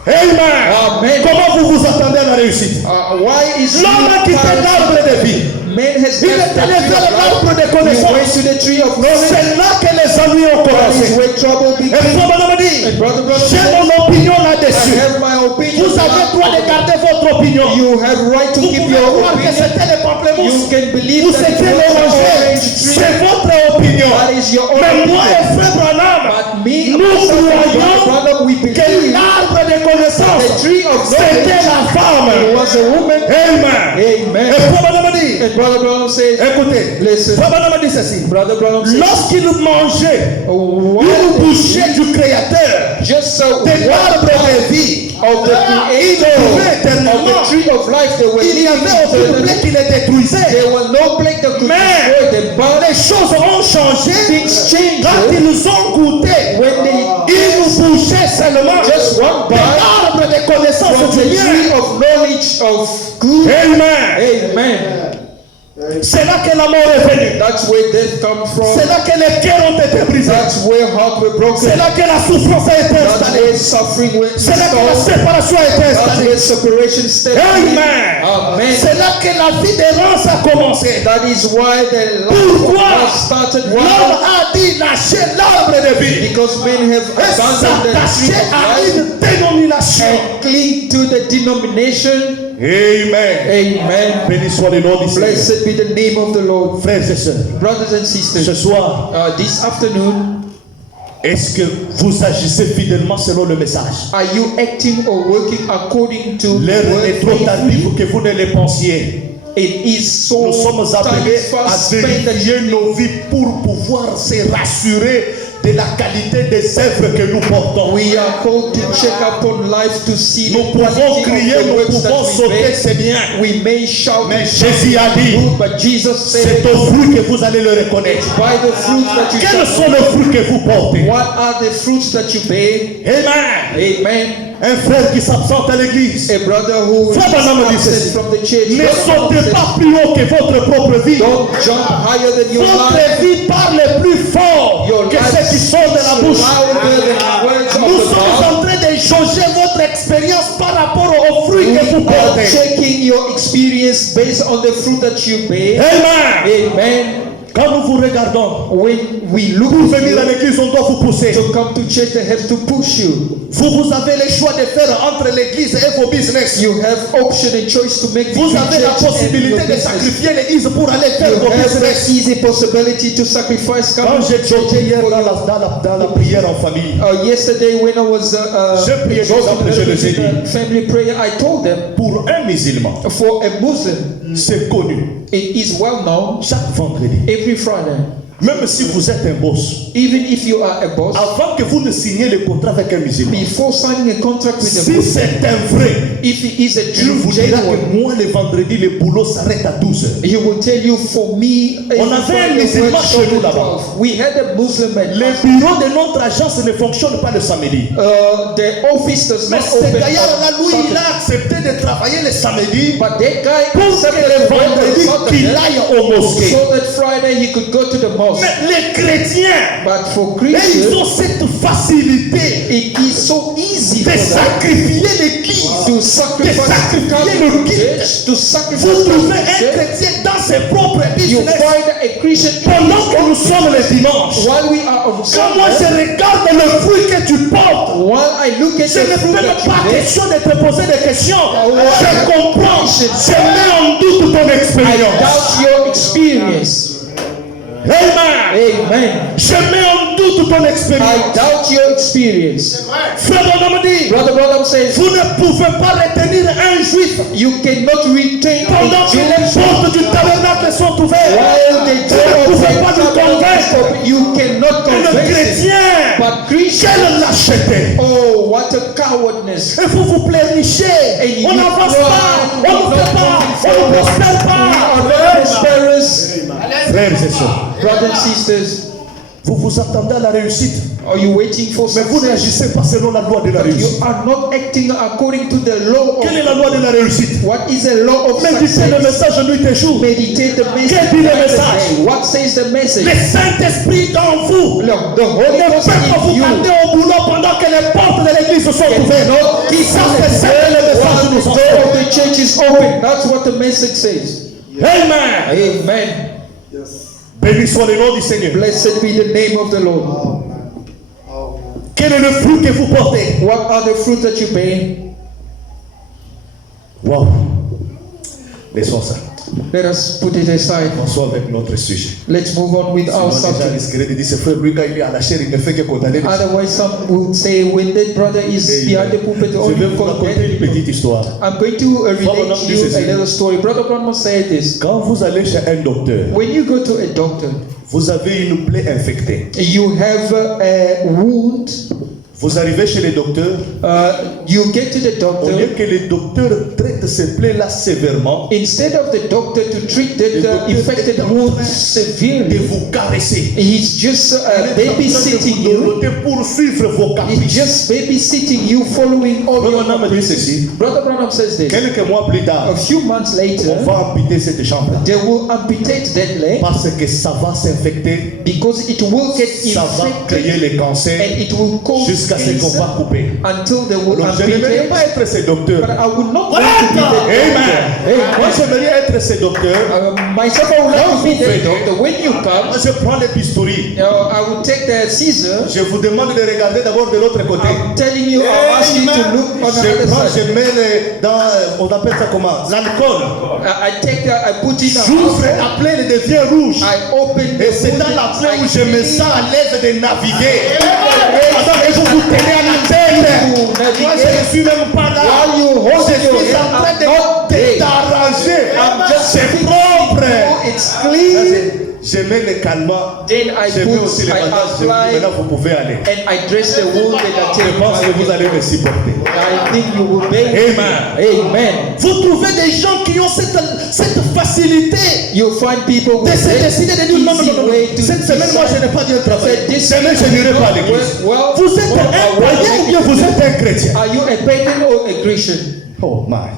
Amen. Amen. Comment vous vous attendez à la réussite? Why is L'homme a quitté you l'arbre de vie. Man has Il left est the allé tree vers of l'arbre life. de He connaissance. went to the tree of knowledge. C'est là que les ennuis ont That is commencé. where trouble Et began. toi, madame, dit, And brother, j'ai says, mon opinion I là-dessus. have my opinion. Vous avez le droit de garder votre opinion. You have right to Vous keep pouvez your croire que opinion. c'était les You pamplemousses. can believe Vous that it étiez was an mélangé. orange tree. C'est votre opinion. That is your own Mais moi opinion. et frère Branham, But me, nous myself, and croyons brother, we que believe l'arbre de the connaissance, tree of c'était knowledge la femme. was a woman. Amen. Amen. Et frère Branham dit, And brother Brown says, écoutez, listen, frère Branham dit ceci. brother Brown says, Lorsqu'il mangeait une what bouchée du Créateur, just so de l'arbre de vie, of the il creator vivait of the éternellement. tree of life, they were Il n'y living avait aucune eternally. plaie qui les détruisait. There were no plague that could Mais destroy them, but les choses ont changé things changed quand ils nous ont goûté. when they Ils nous bougeaient seulement just one de bite l'arbre de connaissance from du the tree bien. of knowledge of good. Amen. Amen. C'est là que la mort est venue. That's where death comes C'est from. là que les cœurs ont été brisés. That's where hearts were broken. C'est là que la souffrance a été That's installée. where suffering went C'est là que la installed. séparation a été That's installée. where separation stepped in. Amen. Amen. C'est là que la vie d'errance a commencé. That is why the life of Pourquoi God started. l'homme Why? a dit lâcher l'arbre de vie Because men have et abandoned the tree s'attacher of à life une dénomination. and cling to the denomination. Amen. Amen. Béni soit le nom du Seigneur. Blessed be the name of the Lord. Frères et sœurs, Brothers and ce sisters, soir, this afternoon, est-ce que vous agissez fidèlement selon le message? are you acting or working according to the L'heure word est trop faithfully? tardive pour que vous ne le pensiez. It is so Nous sommes time appelés is fast à spent that vérifier nos vies pour pouvoir se rassurer de la qualité des œuvres que nous portons. We are called to check upon life to see Nous the pouvons quality crier, of the nous works that pouvons we sauter, make. c'est bien. We may shout, Mais Jésus a dit, but Jesus c'est said, au fruit que vous allez le reconnaître. by the fruit that you Quels shall sont les fruits que vous portez? What are the fruits that you bear? Amen. Amen. Un frère qui s'absente à l'église. A brother who is Frère Branham dit ceci. absent from the church. Ne Brother Branham sautez said, pas plus haut que votre propre vie. don't jump higher than your life. Votre vie parle plus fort Your que life ce qui sort de la bouche. louder than the words of Nous the sommes mouth. en train de jauger votre expérience par rapport aux fruits que vous We are portez. checking your experience based on the fruit that you bear. Amen. Amen. Quand nous vous regardons, When we look pour at venir à you, l'église, on doit vous pousser. to come to church, they have to push you. Vous avez le choix de faire entre l'église et vos business. You have option and choice to make Vous between avez la church and your possibilité de business. sacrifier l'église pour aller faire You vos have the business. easy possibility to sacrifice Quand coming j'ai to church chanté hier for dans your- dans la prière en famille, yesterday when I was J'ai prié des hommes, je les ai dit. family prayer, I told them pour un musulman, for a Muslim, c'est connu. it is well known Chaque vendredi, every Friday, même si vous êtes un boss, even if you are a boss, avant que vous ne signiez le contrat avec un musulman, before signing a contract with a si Muslim, c'est un vrai, if he is a il true vous dira genuine, que moi, le vendredi, le boulot s'arrête à 12 heures. he will tell you, for me, On avait un musulman chez nous là-bas. we had a Muslim at Le bureau de notre agence ne fonctionne pas le samedi. the office does Mais not ce open gaillard-là, lui, on il a accepté de travailler le samedi but that guy pour que accepted le the work on vendredi, qu'il Saturday aille au mosquée. so that Friday he could go to the mosque. Mais les chrétiens, But for et ils Christians, ont cette facilité it is so easy de for them sacrifier l'église. to sacrifice sacrifier to come le to culte. church, to sacrifice Vous trouvez to un church. chrétien dans ses propres You business find a Christian pendant que nous sommes le dimanche. while we are on Quand moi je Sunday, regarde le fruit que tu portes, while I look at je ne the fruit fais that même you pas bear, question de te poser des questions. ouais. Je comprends. Je mets en doute ton I expérience. doubt your experience. Amen. Amen. Je mets en doute ton I expérience. doubt your experience. Frère Branham dit, Brother Branham says, vous ne pouvez pas retenir un juif you cannot retain pendant a que les Jew portes du tabernacle sont ouvertes. while the Vous ne door of pouvez pas nous the convaincre. tabernacle. You cannot Et le convince him. chrétien, But Christian, quelle lâcheté. oh, what a cowardness. Et vous vous pleurnichez. And you On n'avance pas. On ne fait pas. On ne prospère We are pas. not prosperous. Frères et sœurs, Brothers and sisters, vous vous attendez à la réussite. are you waiting for Mais vous success? n'agissez pas selon la loi de la But you réussite. are not acting according to the law Quelle est of la loi de la réussite? what is the law of Méditez le success. message nuit et jour. Meditate the message. Qu'est-ce dit le night and message? day. What says the message? Le Saint-Esprit dans vous ne Look, the Holy Ghost peut pas in vous you garder au boulot pendant que les portes de l'église sont ouvertes. cannot keep Ça, c'est ça que le message while nous the door enseigne. of the church is open. That's what the message says. Amen. Amen. Béni soit le nom du Seigneur. Blessed be the name of the Lord. Quel est le fruit que vous portez? What are the fruit that you bear? Wow. Laissons ça. Let us put it aside. Commençons avec notre sujet. Let's move on with our Sinon, les gens subject. risqueraient de dire, ce frère, lui, quand il est à la chair, il ne fait que condamner les gens. Otherwise, some would say when that brother is behind the pulpit, Je only vais vous raconter une condemn. petite histoire. I'm going to relate Branham to dit you ceci. a little story. Brother Branham said this. Quand vous allez chez un docteur, When you go to a doctor, vous avez une plaie infectée. you have a wound. Vous arrivez chez le docteur, You get to the au lieu doctor. que le docteur traite ces plaies-là sévèrement, Instead of the doctor to treat Le that docteur infected est en wound train de severely, vous caresser. he's just Il est en babysitting train de vous you. doroter pour suivre vos He's caprices. just babysitting you, following all your Branham dit ceci. Brother Branham says this. Quelques mois plus tard, A few months on later, va amputer cette jambe-là. they will amputate that leg Parce que ça va s'infecter, because it will get ça va créer infected les cancers and it will cause jusqu'à ce qu'on cancer va couper. until they will Alors, je n'aimerais amputate. pas être ce docteur. But I would not want to be that Amen. doctor. Moi, j'aimerais être ce docteur. Myself, I would like to be that doctor. When you come, Moi, je prends les bistouri. I would take the scissors. Je vous demande de regarder d'abord de l'autre côté. I'm telling you, I'll ask you to look on the Je other prends, side. je mets dans, on appelle ça comment? L'alcool. I take that, I put in a J'ouvre, la plaie elle devient rouge. I open Et the c'est wound dans la and plaie où I je me clean sens à l'aise de naviguer. it. Pendant que vous vous tenez à la tête. Moi, je ne suis même pas là. While you hold Je your suis en hand, train I'm not de there. t'arranger. I'm just C'est fixing propre. you. It's clean. Je mets les calmants. Then I Je mets aussi les bandages. Je dis, maintenant vous pouvez aller. and I dress the wound and I tell Je pense que vous allez me supporter. I think you will obey. Amen. Amen. Vous trouvez des gens qui ont cette facilité You'll find people de with se décider de dire non, non, non, non. way to Cette semaine, moi, je n'ai pas bien travaillé. This Cette semaine, je n'irai pas à l'église. Well, Vous êtes un païen ou bien vous êtes un chrétien? Are you a pagan or a Christian? Oh my.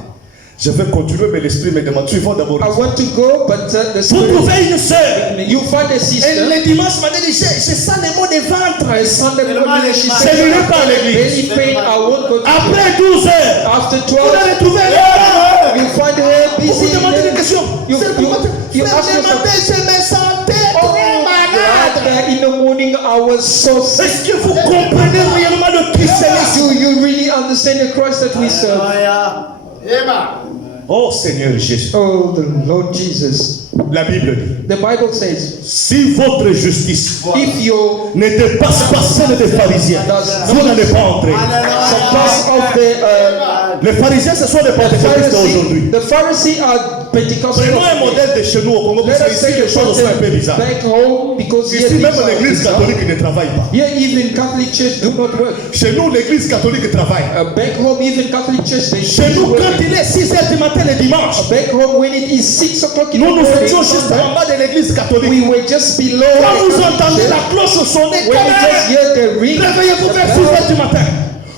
Je vais continuer, mais l'esprit me demande. Tu vas d'abord. I want to go, but the Vous spirit. trouvez une sœur. You find a Et sister. le dimanche matin, j'ai sens les mots de ventre. Sunday morning, she Je said, n'irai pas à l'église. belly pain, I won't go to church. Après 12 heures, After vous 12, allez trouver là. you find her Vous busy. vous demandez des questions. You C'est pourquoi you frère, ask le matin, yourself, je me sentais oh, très malade. God, in the morning I was so sick. Est-ce que vous comprenez réellement le christianisme? Do you really understand the Christ that we serve? Oh Seigneur Jésus. Oh, the Lord Jesus. La Bible dit, The Bible says, si votre justice if your ne dépasse pas celle des pharisiens, vous n'allez pas entrer. surpass of the Les pharisiens, ce sont les pentecôtistes aujourd'hui. The Pharisee are Pentecostal. Prenons un modèle de chez nous au Congo, parce Let que us ici take les a choses sont un peu bizarres. back home because here Ici même things are l'église bizarre. catholique ne travaille pas. Here even Catholic Church do not work. Chez nous, l'église catholique travaille. Back home even Catholic Church they Chez nous, do quand work. il est 6 heures du matin le dimanche, Back home when it is 6 o'clock in the nous morning, étions juste en bas de l'église catholique. we were just below Quand the vous Catholic entendez Church. la cloche sonner, When you just hear the ring, réveillez-vous vers 6 heures du matin.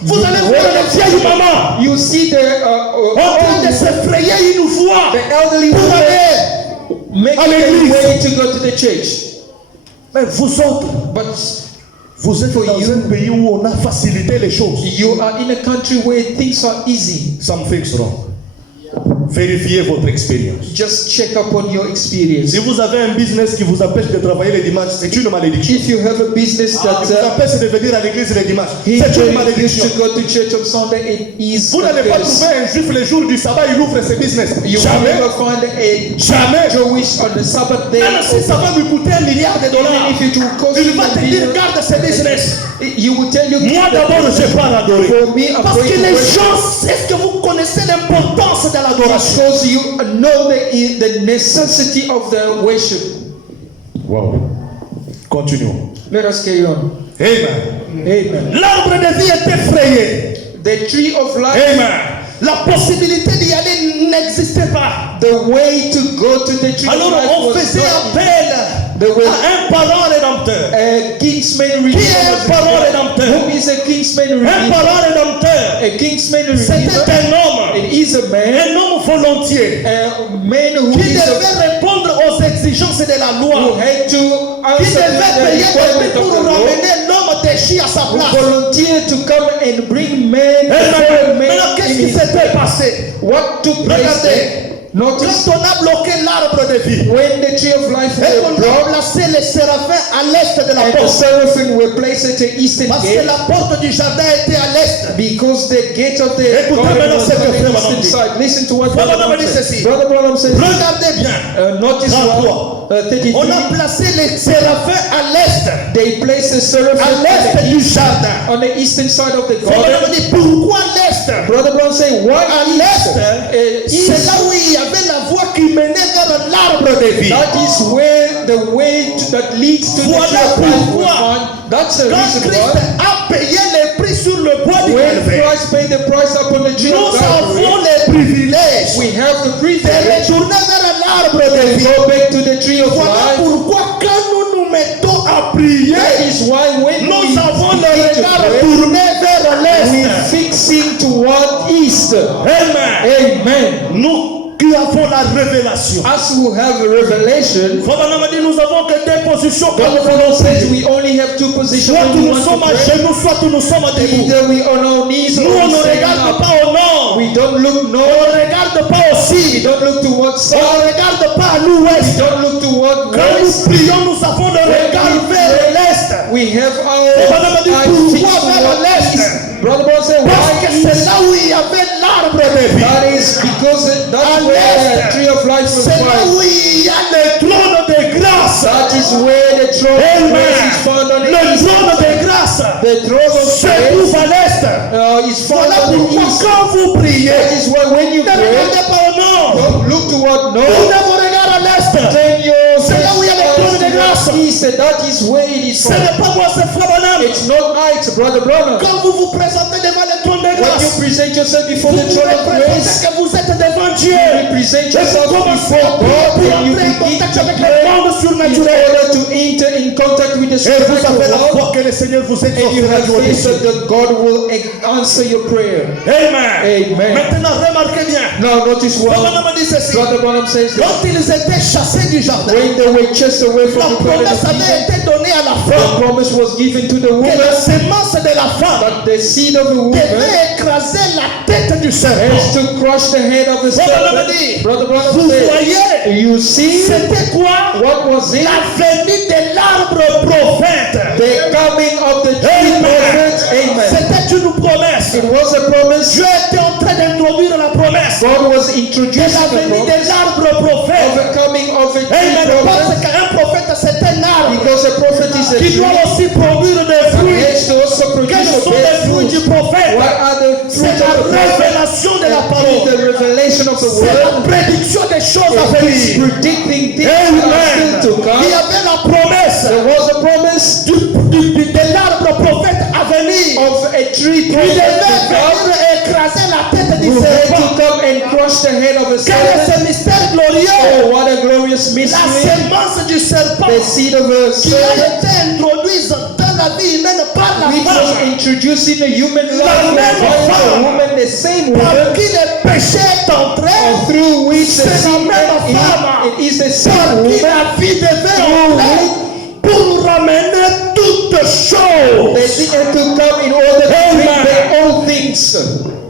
Vous allez voir les vieilles mamans you see the en train de se frayer une voie the elderly pour woman aller. making à their l'église. way to go to the church. Mais vous autres, But vous êtes For dans you. un pays où on a facilité les choses. you are in a country where things are easy. Something's wrong. Vérifiez votre expérience. Just check up on your experience. Si vous avez un business qui vous empêche de travailler le dimanche, c'est une malédiction. If you have a business that Qui vous empêche de venir à l'église le dimanche, c'est une hinders you malédiction. to go to church on Sunday, it is Vous a n'allez pas curse. trouver un juif le jour du sabbat, il ouvre ses business. You will Jamais. never find a Jamais. Jewish on the Sabbath day. Même si ça va lui coûter $1 milliard, Even if it will cost il you va a te dire billion, garde ses business. you will tell you. Moi d'abord, je pars adorer. For me, I'm Parce going que to les worship. gens, est-ce que vous connaissez l'importance de l'adoration? Because you know the necessity of the worship. Wow. Continuons. Let us carry on. Amen. Amen. L'arbre de vie est effrayé. The tree of life, Amen. La possibilité d'y aller n'existait pas. the way to go to the tree of Alors life on was faisait not appel the way. à un parent rédempteur. A kingsman Qui est un redeemer. parent rédempteur? Who is a kingsman Un redeemer? parent rédempteur. A kingsman redeemer. C'était un homme. It is a man. Un homme volontiers. A man who Qui is devait répondre aux exigences de la who loi. had to Qui answer devait the payer des prix requirement pour of the law. ramener l'homme déchu à sa Who place. volunteered to come and bring men, foreign men Maintenant, qu'est-ce in qui his s'était place. passé? What took place Regardez. there? Notice Quand on a bloqué l'arbre de vie, when the tree of life et was on a blocked placé les séraphins à l'est de la and the porte. seraphim were placed at the eastern Parce que gate la porte du jardin était à l'est. because the gate of the Écoutez garden maintenant was ce que on the frère eastern Branham dit. side. Listen to what Frère Brother Branham Branham dit says. ceci. Brother Branham says, Regardez bien. notice 33. what 33. On a placé les séraphins à l'est. They placed the À seraphim l'est du jardin. on the eastern side of the Frère garden. Branham dit pourquoi l'est? Brother Brown say, why À l'est, c'est east? là où il y avait la voie qui menait vers l'arbre de vie. That is where the way that leads to Voilà the tree of life was pourquoi, found. That's the Quand reason Christ why a payé le prix sur le bois du when Calvaire, Christ paid the price upon the tree nous of avons Calvary, les privilèges we have the de privilege retourner vers l'arbre de to vie. go back to the tree of Voilà life. pourquoi quand nous nous mettons à prier, That is why when nous we avons le begin to regard pray, tourné vers we l'est. fixing toward east. Amen. Amen. Nous qui avons la révélation. As we have a revelation, Frère Branham dit nous avons que deux positions quand nous God voulons says prier. we only have two positions Soit when we nous want sommes to à pray. genoux, soit nous sommes debout. Either we on our knees Nous or on we ne stand regarde up. pas au nord. We don't look On north. ne regarde pas au We sud. don't look towards On south. ne regarde pas à We l'ouest. don't look toward Quand nous west. prions, nous avons le regard vers l'est. We have Et Madame a dit, our eyes fixed pourquoi vers toward l'est? east. Brother Paul said, Parce why que c'est east? là où il y avait l'arbre de vie. That is because that's À where l'est. the tree of life was C'est là found. où il y a le trône de grâce. That is where the throne of grace is found on Le the east. trône de grâce The throne of se grace trouve à l'est. is found Voilà on the pourquoi east. quand vous priez, That is why when you ne pray, regardez pas au nord. don't look toward north. Tournez vos regards à l'est. Turn your C'est là où il y a le trône de said that is where it is Ce from. n'est pas moi, c'est Frère Branham. It's not I, it's Brother Branham. Quand vous vous présentez devant le trône de When you grâce, present yourself before vous the throne of représentez grace, que vous êtes devant Dieu. you present Et vous yourself commencez before à prier God pour and you entrer en begin contact to avec le pray monde in surnaturel. order to enter in contact with the Et vous avez supernatural la world, foi que le Seigneur vous and you exaucera have du faith au-dessus. that God will answer your prayer. Amen. Amen. Maintenant, remarquez bien. Now notice Frère what Branham dit ceci. Brother Branham says that Quand ils étaient chassés du jardin, when they were chased away la from the garden promesse of avait Eden, été donnée à la the femme promise was given to the que woman la sémence de la femme that the seed of the woman devait écraser la tête du serpent. has to crush the head of the Brother Branham dit, serpent. Brother Branham vous said, voyez, you see c'était quoi? what was it? La venue de l'arbre prophète. The coming of the true Amen. prophet. Amen. C'était une promesse. It was a promise. Dieu était en train d'introduire la promesse God was de introducing la the venue promise de l'arbre of prophète. the coming of a Amen. true Parce prophet, qu'un prophète, c'est un arbre because a prophet is a qui tree doit aussi produire des that fruits. has to also Quels produce sont a les bad fruits du fruit. prophète? What are the C'est fruits la of the prophet? révélation de la It is parole. the revelation of the C'est la word. prédiction des choses à It is venir. predicting things that are Amen. still to come. Il y avait la promesse There was a promise de l'arbre prophète à venir. of a tree Il prophet devait to come, venir écraser la tête du who had to serpent. come and crush the head of the Quel est serpent. ce mystère glorieux? Oh, what a glorious La mystery! sémence du serpent The seed of a qui a serpent, été introduite dans la vie humaine par la which was femme, introduced in the human La life même by the femme. woman, the same par woman, qui le péché est entré, through which the C'est la seed même came femme. in. It is the par same qui woman la vie devait through entrer pour ramener toutes that choses. seed had to come in order to Amen. bring back all things.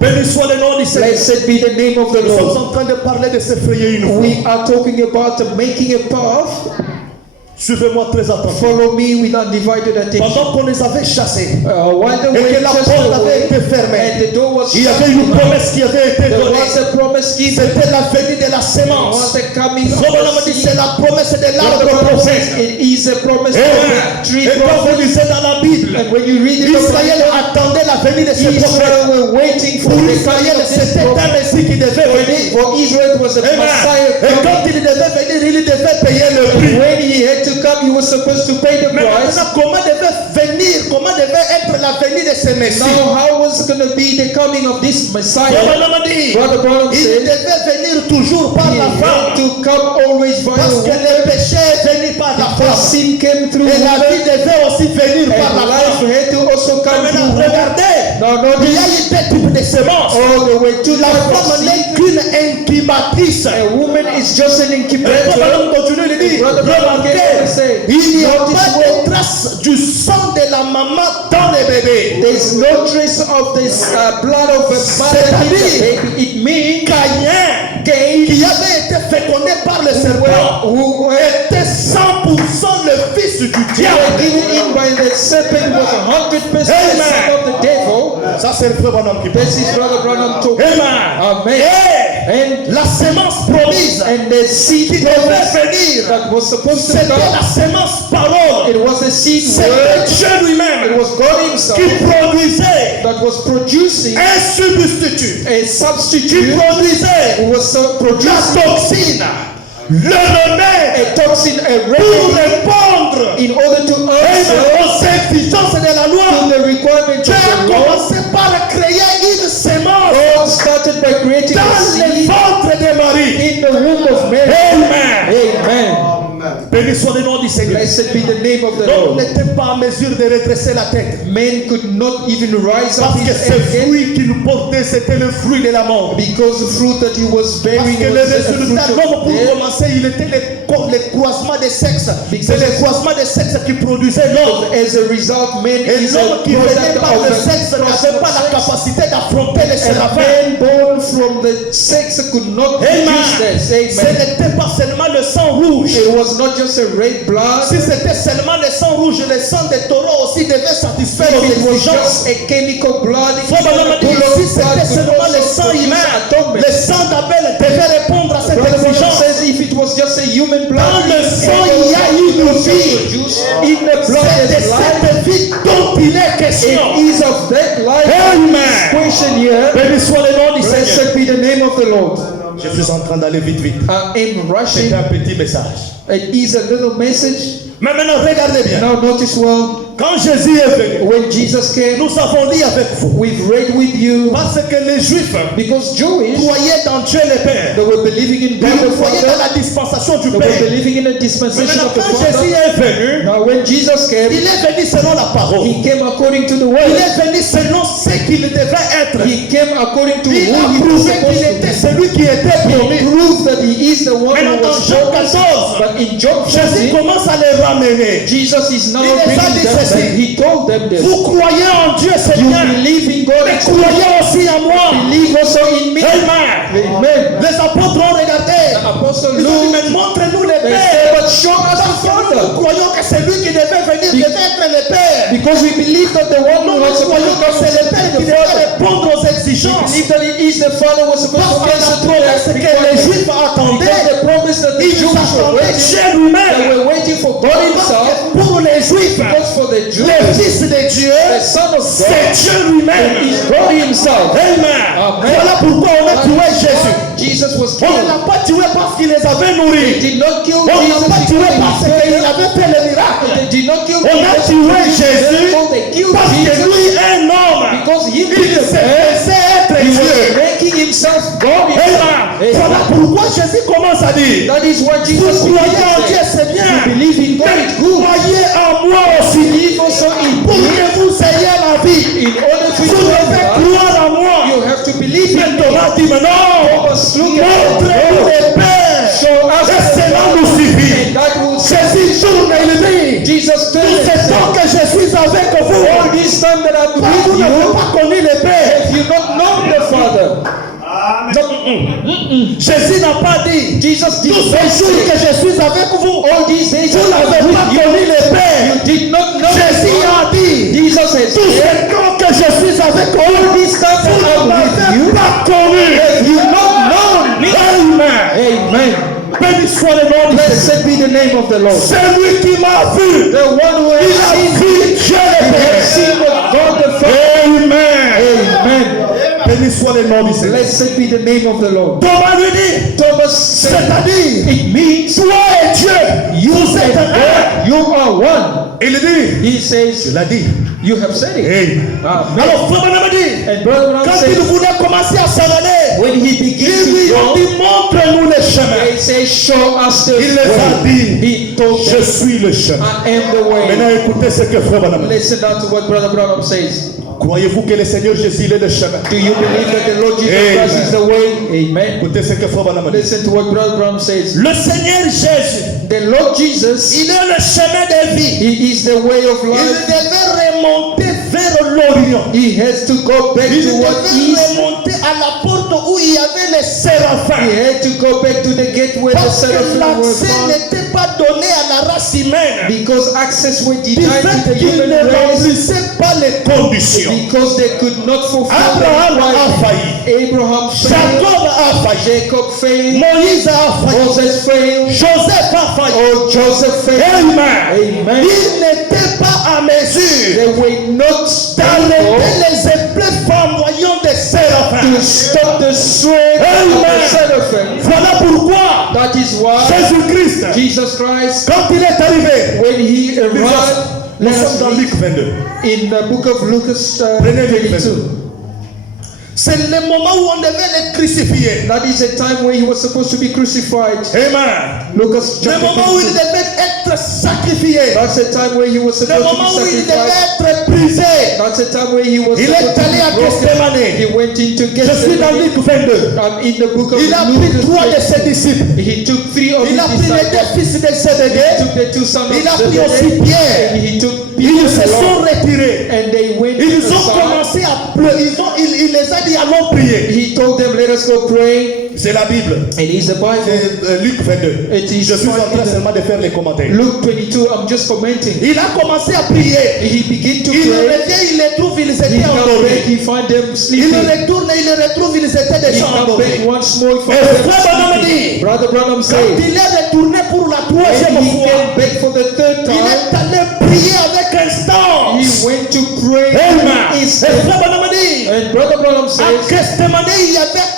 Béni soit le nom du Seigneur. Blessed be the name of the Nous Lord. sommes en train de parler de se frayer une voie. We are talking about making a path. Suivez-moi très attentivement. Follow me with undivided attention. Pendant qu'on les avait chassés While they et were que la just porte avait away été fermée, and the door was il y shut, avait une promesse qui avait été there donnée. was a promise given. C'était la venue de la Was sémence. the coming of Frère Branham the dit seed. c'est la promesse de What the l'arbre Bible says, prophète. it is a promise of Amen. a tree Et quand vous prophet. lisez dans la Bible, And when you read it, Israël attendait la venue de ce prophète. Israel were waiting for Pour the coming Israël, of this c'était un prophet. Messie qui devait venir. For Israel, it was a Amen. Messiah Et coming. quand il devait venir, il devait payer le prix. When he had to come, he was supposed to pay the Mais price. maintenant, comment devait venir, comment devait être la venue de ce Messie? Now, how was going to be the coming of this Messiah? Frère Branham dit, Brother Branham il said, devait venir toujours par he la had femme. to come always via Parce que woman. le péché est venu par la The femme. sin came through Et la woman, vie devait aussi venir par and la life femme. had to also Mais come maintenant, through woman. regardez, Now, il y a notice, eu deux types de semences. oh, there were two La types of femme n'est seed. qu'une incubatrice. A woman is just an Et incubator. Branham continue, il dit, Brother Branham remarquez, said, il n'y a notice pas what- de trace du sang de la maman dans le bébé. There's no trace of this blood of a mother in the baby. It means Caïn, Cain, qui avait été fécondé par le serpent, who were était 100% le fils du diable. given in by the serpent was 100% the son of the devil. Ça, c'est le frère Branham qui parle. This is Brother Branham talking. Amen. Amen. Et And la sémence promise and the seed qui devait venir, that was supposed to c'était come, la sémence parole. it was the seed C'était word. Dieu It lui-même was God Himself qui produisait that was producing un substitut, a qui substitute. produisait It was la producing toxine, le remède a toxin, a pour remedy répondre in order to answer aux exigences de la to loi. the requirements Dieu of a the law. commencé par créer une sémence God started by creating a dans le seed ventre de Marie. in the womb of Mary. Amen. Amen. Béni soit le nom du Seigneur. Blessed be the name of the Donc, Lord. n'était pas en mesure de redresser la tête. Men could not even rise up Parce que his ce head again fruit qu'il portait, c'était le fruit de la mort. because the fruit that he was Parce bearing que le was a résultat, fruit l'homme of pour death. commencer, il était le croisement des sexes. C'est le croisement des sexes qui produisait l'homme. As a result, man Et is a l'homme qui venait product par of le the sexe n'avait pas la sex. capacité d'affronter les And a séraphins. man born from the sex could not produce Amen. this. Ce Amen. n'était pas seulement le sang rouge. It was not just a red blood. Si c'était seulement le sang rouge, le sang des taureaux aussi devait satisfaire aux If it was exigences. just a chemical blood, Frère Branham dit, si c'était seulement le sang humain, atonement. le sang d'Abel devait répondre à cette Brother Branham exigence. says if it was just a human blood, Dans le sang, il y a une vie. in the blood C'est de is life. cette vie dont il est question. It is of that life. Amen. Question here. Béni soit le nom du Seigneur. Blessed be the name of the Lord. Je suis en train d'aller vite, vite. I am C'est rushing. un petit message. It is a little message. Mais maintenant, regardez bien. Now notice well, Quand Jésus est venu, when Jesus came, nous avons dit avec vous. we've read with you, Parce que les Juifs because Jewish, croyaient dans Dieu le Père. they were believing in God Ils the croyaient dans la Father, dispensation du they were Père. believing in the Mais dispensation maintenant, of the quand Jésus Father. est venu, Now when Jesus came, il est venu selon la parole. he came according to the Il word. est venu selon ce qu'il devait être. He came according to Il who a he was prouvé supposed qu'il to était be. celui qui était He promis. proved that he is the one who Maintenant, dans was Jean promised. 14, But in John Jésus 14, commence à les ramener. Jesus is now Il les a bringing dit them ceci. back. He told them this. Vous croyez en Dieu, c'est You bien. believe in God Mais and truth. croyez aussi en moi. Believe also in me. Amen. Amen. Les apôtres ont regardé. The apostle Ils ont dit, Luke, mais montre-nous le they Père. said, but show us the Parce que nous Father. croyons que c'est lui qui devait venir, devait être le Père. Because we believe that the one Nous who was supposed croyons to que come c'est le Père qui is the devait Father. répondre aux We exigences. believe that it is the Father who was supposed Parce to que answer la to their promesse que les requirements. Juifs attendaient, Because the promise that the ils Jews were attendaient waiting, Dieu they lui-même. were waiting for God Parce himself. que pour les Juifs, Because for the Jews, le Fils de Dieu, the Son of c'est God Dieu lui-même. is God himself. Amen. Amen. Voilà pourquoi on a tué Jésus. Jesus was On ne killed. l'a pas tué parce qu'il les avait They nourris. did not kill On ne Jesus l'a pas tué because parce he qu'il fed them. avait fait le miracle. They did not kill On a Jesus tué because Jésus they killed parce que Jesus lui est un homme. because he Il being a s'est man, laissé être he was Dieu. making himself God. Amen. Voilà pourquoi Jésus commence à dire, That is what vous Jesus croyez en Dieu, said. c'est bien. You believe in God, Mais it's good. croyez en moi aussi. Believe also in Pour me. que vous ayez la vie. In order to Vous devez have croire en moi. you have to believe Mais in me. Thomas dit, mais non. Thomas, look at Montrez-nous God. le Père. Show us Et the cela Father, nous suffit. and that will Jésus tourne et il dit, Jesus tout told ce us, temps que je suis avec vous, all this time that I'm vous with n'avez you, pas connu le Père. if you not know the Father. Jésus n'a pas dit, Jesus did tous not ces jours say, que je suis avec vous, all these days vous that n'avez I'm pas with you, connu le Père. you did not know the Jésus Father. a dit, Jesus says, tout ce temps que je suis avec all vous, this time vous that I'm with n'avez you, pas connu. you not known me. Amen. Amen. Béni soit le nom de Jésus. Blessed be the name of the Lord. C'est lui qui m'a vu. The one who Il has a seen, vu Dieu le he has Père. seen what God the Father. Amen. Amen. Béni soit le nom du Seigneur. Blessed be the name of the Lord. Thomas lui dit, Thomas said, c'est-à-dire, it means toi et Dieu, vous êtes and un. God, you are one. Il dit, He says, il a dit. you have said it. Hey. Amen. Alors, frère Branham dit, And Brother Branham quand il says, voulait commencer à s'en aller, when he ils begins lui to ont go, dit, montre-nous le chemin. they say, show us the Il les a way. dit, He told je them, suis le chemin. I am the way. Maintenant, écoutez ce que frère Branham dit. Listen now to what Brother Branham says. Croyez-vous que le Seigneur Jésus il est le chemin? Do you believe that the Lord Jesus Amen. Christ is the way? Amen. Écoutez ce que frère Branham dit. Listen to what Brother Branham says. Le Seigneur Jésus, The Lord Jesus, il est le chemin de vie. He is the way of Il life. devait remonter vers l'Orient. He has to go back Il to what devait is. remonter à la porte où il y avait les He séraphins. had to go back to the gate where the Parce que seraphim were l'accès found. n'était pas donné à la race humaine. Because access were Du denied to fait the qu'il human ne race. remplissait pas les conditions. Because they could not fulfill Abraham the a requirement. failli. Abraham failed. Jacob a failli. Jacob failed. Moïse a failli. Moses failed. Joseph a failli. Oh, Joseph failed. Amen. Amen. Il n'était pas à mesure They were not d'arrêter able les épreuves flamboyantes des séraphins. to stop the sway of Amen. the seraphim. Voilà pourquoi That is why Jésus-Christ, Jesus Christ, quand il est arrivé, when he arrived, nous let us sommes dans read Luc 22. in the book of Lucas Prenez Luc 22. 22. C'est le moment où on devait le crucifier. That is a time where he was supposed to be crucified. Amen. Lucas Le chapter moment où il 22. devait être sacrifié. That's a time where he was Le supposed to moment be où il devait sacrificed. être brisé. That's a time where he was Il est supposed to allé à be broken. Gethsemane. He went into Je suis dans Gethsemane. Luc 22. I'm in the book of Il a pris Lucas. 3 de ses disciples. He took 3 of Il a his pris les disciples. 2 fils de He Zébédée. took the 2 sons of Il a pris aussi Zebedee. Pierre. And he took Ils Peter se sont along. retirés. And they went Ils to the ont side. commencé à pleurer. Il les a dit allons prier. He told them, let us go pray. C'est la Bible. And it's the Bible. C'est Luc 22. It is Je suis en train found in seulement de faire les commentaires. Luke 22, I'm just commenting. Il a commencé à prier. He began to Il pray. revient, il les trouve, ils He étaient come back, endormis. he find them Il sleeping. retourne, il les retrouve, ils étaient He déjà come endormis. back once more, he Et find them frère Branham sleeping. dit, Brother Branham quand said, il est retourné pour la troisième when he fois, came back for the third il time, est allé prier avec instance. he went to pray Amen. Et instant. frère Branham dit, And Brother Branham à says, Gethsemane, il y avait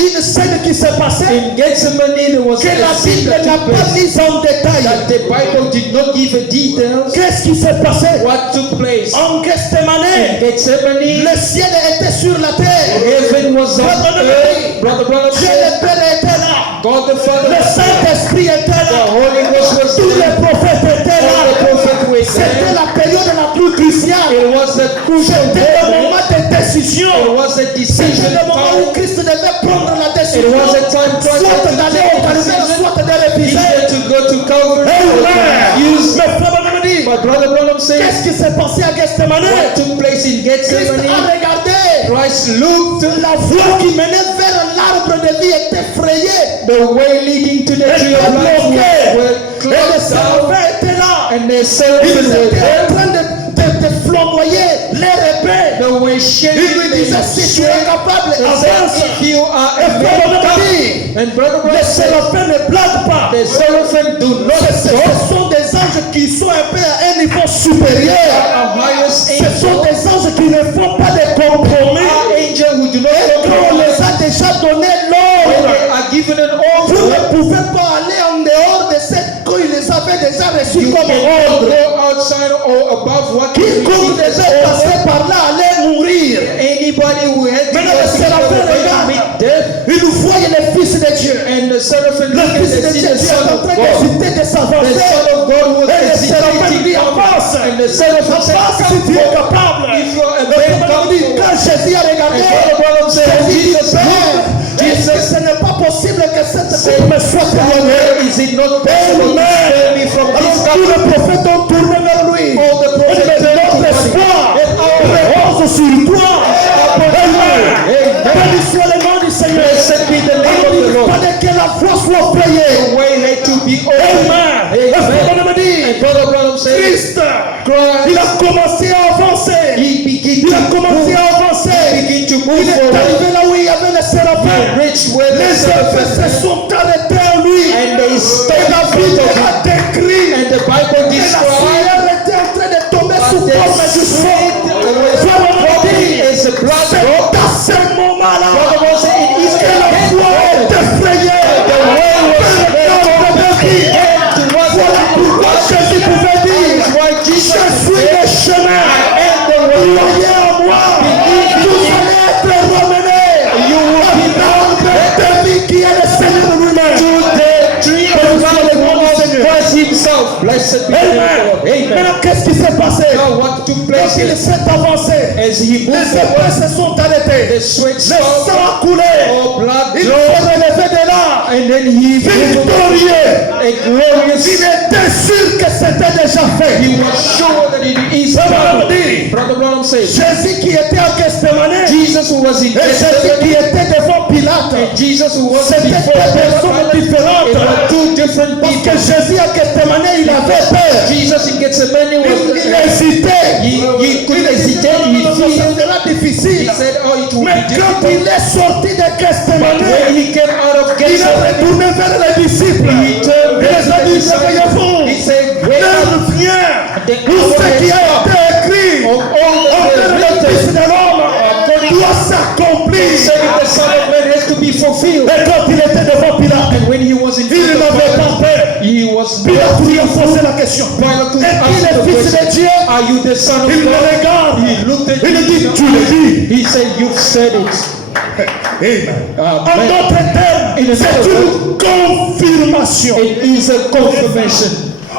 une scène qui s'est passée In Gethsemane, there was que la a scene Bible that n'a took pas place mise en détail. that the Bible did not give a details. Qu'est-ce qui s'est passé? What took place En in Gethsemane, Gethsemane? le ciel était sur la terre. Heaven was on earth. Brother Branham Dieu said, le Père était là. God the Father Le was there. Saint-Esprit était The là. Holy Ghost was Tous les there. prophètes étaient All the là. prophets were C'était there. la période la plus cruciale. It was a crucial C'était le moment. moment de décision. It was a C'était decision le moment où time. Christ devait prendre la It décision. was a time Soit d'aller au Calvaire, soit de refuser. either to go to Calvary or to refuse. Mais frère Branham dit, But Brother Branham says, qu'est-ce qui s'est passé à Gethsemane? what took place in Christ a Gethsemane? regardé. Christ looked, La voie qui menait vers l'arbre de vie était frayée. the way leading to the tree of life were Et les closed down, séraphins étaient là. and the Ils seraphim were étaient there. en train de flamboyer leur épée. They were Ils shaking lui disaient, si tu es capable, They avance. said, if you are Et a frère man, Branham come. dit, And Brother Branham les said, séraphins ne blaguent pas. the seraphim do not Ce talk. sont des anges qui sont un peu à un niveau supérieur. Our highest Ce sont angel, des anges qui ne font pas de compromis. our angel who do not Et quand on compromise. les a déjà donné When l'ordre, they are given an vous order, ne pouvez pas aller en dehors de cette qu'il les avait déjà reçus you comme cannot ordre. go outside or above what you Quiconque received as devait passer order. par là allait mourir. Anybody who had to Maintenant, go c'est la to fin, the les gars. meet death, Ils voyaient le Fils de Dieu. and the seraphim Le looked Fils and de they see Dieu the est Son en of train God. d'hésiter de The s'avancer. Son of God was Et le séraphin lui dit, hesitating, avance. and the seraphim said, Avance si come tu es forward. capable. If you are a Le man, Père come dit, forward. quand Jésus a regardé, And Brother Branham said, Jésus dit, Jesus Père, looked. est-ce que ce n'est pas possible que cette coupe me soit éloignée? Is it not possible to spare me from Alors this tous les cup? prophètes ont tourné vers lui. All the prophets Et turned to notre God. espoir And our repose sur toi. Amen. Amen. Béni soit le nom du Seigneur. Blessed be the name of the Il Lord. fallait que la voie soit frayée. The way had to be Amen. open. Le frère Amen. me dit, And Brother Branham said, Christ, il Christ, a commencé à avancer. he began Il a to commencé move. à avancer. He began to Il move est forward. arrivé là où il y avait les séraphins. He reached where the Les séraphins se seraphim sont arrêtés en lui. and they Et stopped la in front Bible of him. a décrit. And the Bible Et la describes sueur était en train de tomber that sous the forme du sang. sweat was Frère, on a dropping dit, as a blood c'est drop. dans ce moment-là Brother Branham said, it is que la voie est effrayée. The way was Le cœur de David. Voilà pourquoi Jésus pouvait dire, why je Jesus suis le chemin. Croyez en moi. Vous allez être ramenés. You will be L'arbre de vie qui est le Seigneur lui-même. to the tree of life was Christ himself. Blessed be the name of the Lord. Amen. Amen. Maintenant, qu'est-ce qui s'est passé? Now what took Quand place il is, s'est avancé, as he moved les forward, épées se sont arrêtées. the sweat Le sang stopped, a coulé. or blood Il s'est dropped, relevé de là. and then he moved Victorieux. a glorious. Il était sûr que c'était déjà fait. He was sure that it is Brother Branham done. dit, Brother Branham says, Jésus qui était à Gethsemane Jesus who was in et Jésus Gethsemane qui était devant Pilate, and Jesus who was c'était before deux personnes Pilate, différentes. it were two different Parce que people. Jésus à Gethsemane, il avait peur. Jesus in Gethsemane Il was hésitait. he could hesitate, he Ça feared. sera He difficile. said, oh, it will Mais be quand difficult. il est sorti de But Gethsemane, when he came out of il est Gethsemane, retourné vers les disciples. he turned Il back les a to the dit, disciples. réveillez-vous. He said, wake up. L'heure vient où ce qui a été écrit Of all en that termes were de Fils written, de l'homme doit s'accomplir. saying the Son of Man has to be fulfilled. Et quand il était devant Pilate, And when he was in il front n'avait of pas Pilate, peur. he was Pilate not lui a posé la question. Pilate Est-il asked le the Fils de question, Dieu? are you the Son of Il le God? regarde. He looked at Il dit, him. tu le dis. He said, you've said it. Amen. En Amen. d'autres termes, c'est une confirmation. It is a confirmation.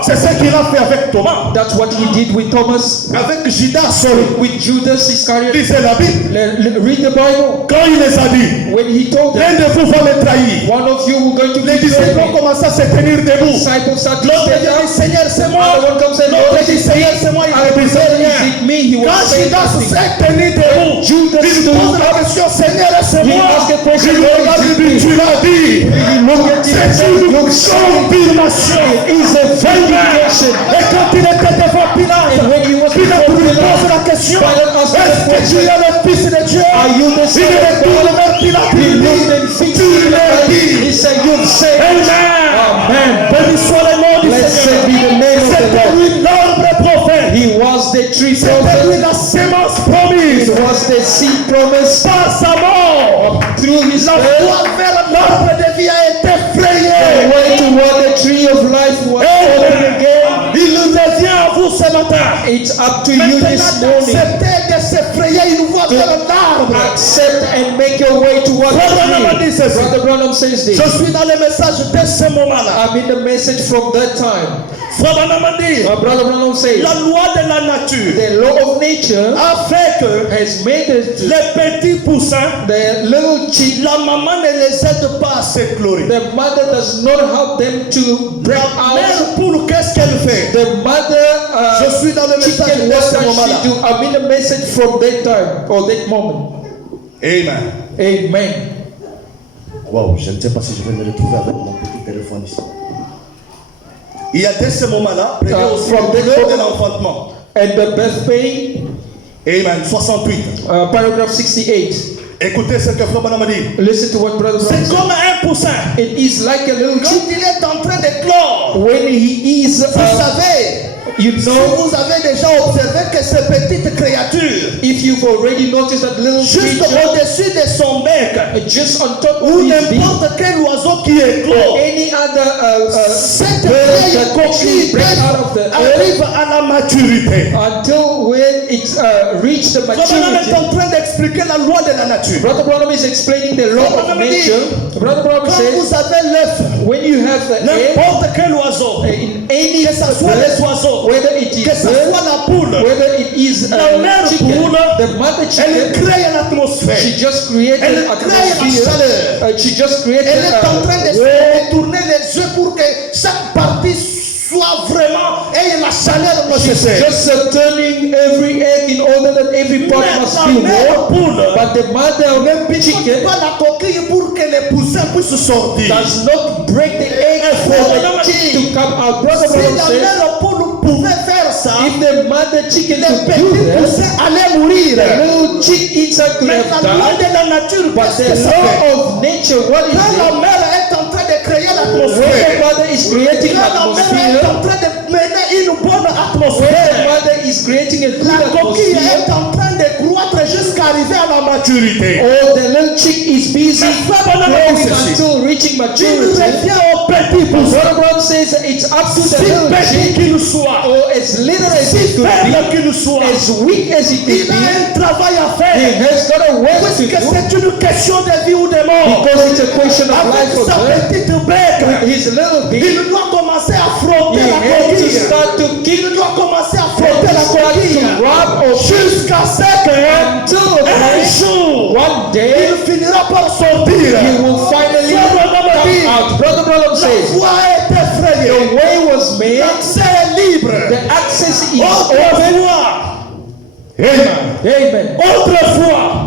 C'est ce qu'il a fait avec Thomas. That's what he did with Thomas, Avec Judas, sorry. with Judas Iscariot. Lisez la Bible. Read the Bible. Quand il les a dit, When he told l'un them, de vous va me trahir. one of you who going to Les be disciples ont betrayed, commencé à se tenir debout. disciples started to L'autre stand dit, up. Seigneur, c'est moi. Another one comes and L'autre Lord, dit, Seigneur, c'est moi. Il I ne disait is rien. it me? He was Quand saying Judas nothing. s'est tenu debout, Judas il stood pose up. la question, Seigneur, c'est He moi. asked a question, Il le Lord, regarde, is il it dit, me? tu l'as dit. He looked at him and C'est said, une you've said it. confirmation. It is a vindication. Et quand il était devant Pilate, And when he was Pilate before lui Pilate, pose la question, Pilate asked est-ce the que tu question, es le Fils de Dieu? are you the Son Il of retourne God? vers Pilate, He il looked dit, and fixed tu l'as him. dit. He said, you've said it. Amen. Amen. Béni soit le nom du Blessed Seigneur. be the name of the C'était Lord. lui l'arbre prophète. He was the tree C'était lui prophet. la sémence promise. It was the seed promise. Par sa mort, through his La word, voie vers l'arbre de vie a été the frayée. way toward the tree of life was open again. Il revient à vous ce matin. It's up to you this Maintenant morning. d'accepter de se frayer une voie vers l'arbre. Accept and make your way toward the tree. Brother Branham says this. Je suis dans le message de ce moment-là. I'm in the message from that time. Frère Branham a dit, Brother Branham says, la loi de la nature the law of nature a fait que has made it les petits poussins, the little chick, la maman ne les aide pas à s'éclorer. the mother does not help them to break La out. mère poule, qu'est-ce qu'elle fait? The mother Je suis dans le message chicken, de what ce does moment-là. she do? I'm in the message from that time or that moment. Amen. Amen. Wow, je ne sais pas si je vais me retrouver avec mon petit téléphone ici. Il y a dès ce moment-là, prenez aussi from le the douleur de moment- l'enfantement. And the birth pain, Amen. 68. paragraph 68. Écoutez ce que Frère Branham a dit. Listen to what Brother Branham C'est said. comme un poussin. It is like a little Quand chick il est en train de clore, when he is, vous savez, you si know, vous avez déjà observé que ces petites créatures, if you've already noticed that little juste creature, au-dessus de son bec, just on top of ou his beak, n'importe quel oiseau qui éclore, any other cette bird vieille that coquille actually breaks out of the earth arrive à la maturité. until when it reached the Frère Branham est maturity. en train d'expliquer la loi de la nature. Brother Branham is explaining the law of nature. Brother Branham Quand says, vous avez l'œuf, when you have the egg, n'importe quel oiseau, in any que ce soit les oiseaux, whether it is que ce bird, soit la poule, whether it is la mère chicken, poule, the mother elle chicken, crée l'atmosphère. she just created Elle crée la atmosphere. chaleur. She just created Elle est en train de warm. se tourner les yeux pour que chaque partie soit vraiment ait la chaleur She's nécessaire. just turning every egg in order that every part Mais must la be mère warm. poule But the mother of ne chicken picote pas la coquille pour que les poussins puissent sortir. does not break the egg for the chick to come out. Brother Si Branham la says, mère poule pouvait faire ça, if the mother chicken les could do petits that, poussins allaient mourir. the little chick inside could Mais have la loi died. de la nature, But qu'est-ce que the ça fait? law of nature, what is Quand it? la mère est en train de créer When the l'atmosphère, mother is creating quand la mère est atmosphere, en train de mener une bonne when the atmosphère, mother is creating a good la coquille atmosphere, est en train de croître jusqu'à arriver à la maturité. or the little chick is busy Mais Frère Branham growing dit ceci. until reaching Il maturity. revient au petit poussin, Brother Brown says it's up to the si little petit chick, qu'il soit, or as little as si it could faible be, qu'il soit, as weak as it il could a be, un travail à he faire. has got a work to Puisque do, c'est une question de vie ou de mort. because it's a question of Avec life or sa death. petite bec, His little beak, il doit commencer à he frotter la had to coquille. start to kick, Il doit commencer à frotter la start coquille to rub or jusqu'à ce que until the un point, jour one day, il finira par sortir. he will finally come out. Brother Branham La says, voie est effrayée. the way was made, L'accès est libre. the access is open. Autrefois, Amen. Amen. Autrefois,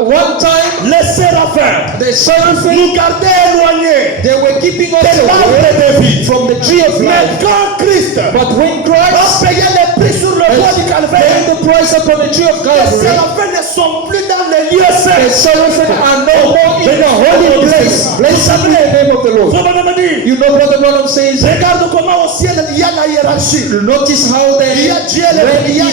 One time, les séraphins the seraphim, nous gardaient éloignés they were keeping us de away l'arbre de vie. from the tree of Mais life. quand Christ But when a Christ payé le prix sur le bois du paid Calvaire, the price upon the tree of les Calvary, séraphins ne sont plus dans les lieux the saints. seraphim are no more in the holy place. Blessed be the name of the Lord. Frère Branham dit, You know, Brother Branham says, regarde comment au ciel il y a la hiérarchie. notice how the Il y a Dieu, realm il y a is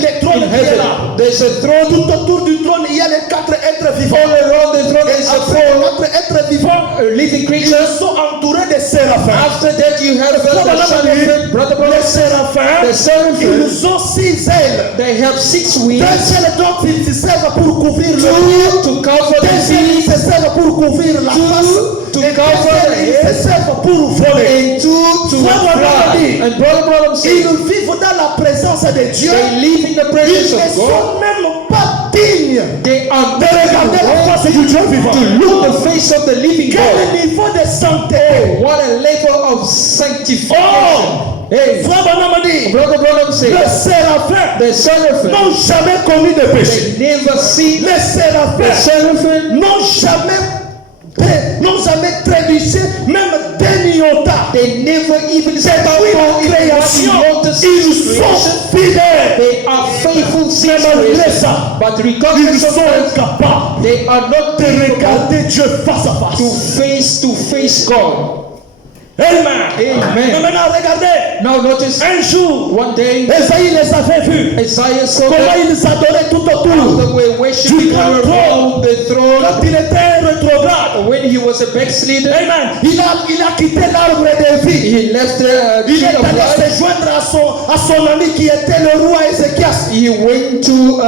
les trônes in qui est là. heaven. There's a throne. Tout autour du trône, il y a les quatre êtres vivants. All around the throne Et is a après les throne, quatre êtres vivants, living ils creatures. sont entourés de séraphins. After that, you have the seraphim. Brother Les Branham says, séraphins, the seraphim, ils ont 6 ailes. they have 6 Deux wings, ailes dont ils se servent pour couvrir le two to cover the Deux ailes feet, se servent pour couvrir la face. to Et cover deux the ailes head, se servent pour voler. and two to fly. And Brother Branham says, Ils vivent dans la présence de Dieu. they live in the Ils presence ne of God. sont même pas dignes They are de regarder la not face du Dieu vivant. to look the face of the living God. Quel niveau de santé! What a level of sanctification. Oh! Hey, Frère Branham a dit, Brother Branham les says, séraphins the seraphim, n'ont jamais commis de péché. they never see Les the séraphins seraphim, n'ont jamais trébuché, même d'un iota. they never even start Oui, for la création, ils sont fidèles. They are faithful since malgré creation. ça, But Ils regardless of sont that, incapables they are not de capable regarder Dieu face à to face. face God. Amen. Amen. Mais maintenant, regardez. Now notice, Un jour, one day, Esaïe les avait vus. Isaiah saw Comment that ils adoraient tout they autour. were worshiping Du grand around the throne. Quand il était was a backslider. Amen. Il a quitté l'arbre de vie. He left the Il tree est of allé life. se joindre à son ami qui était le roi Ézéchias. He went to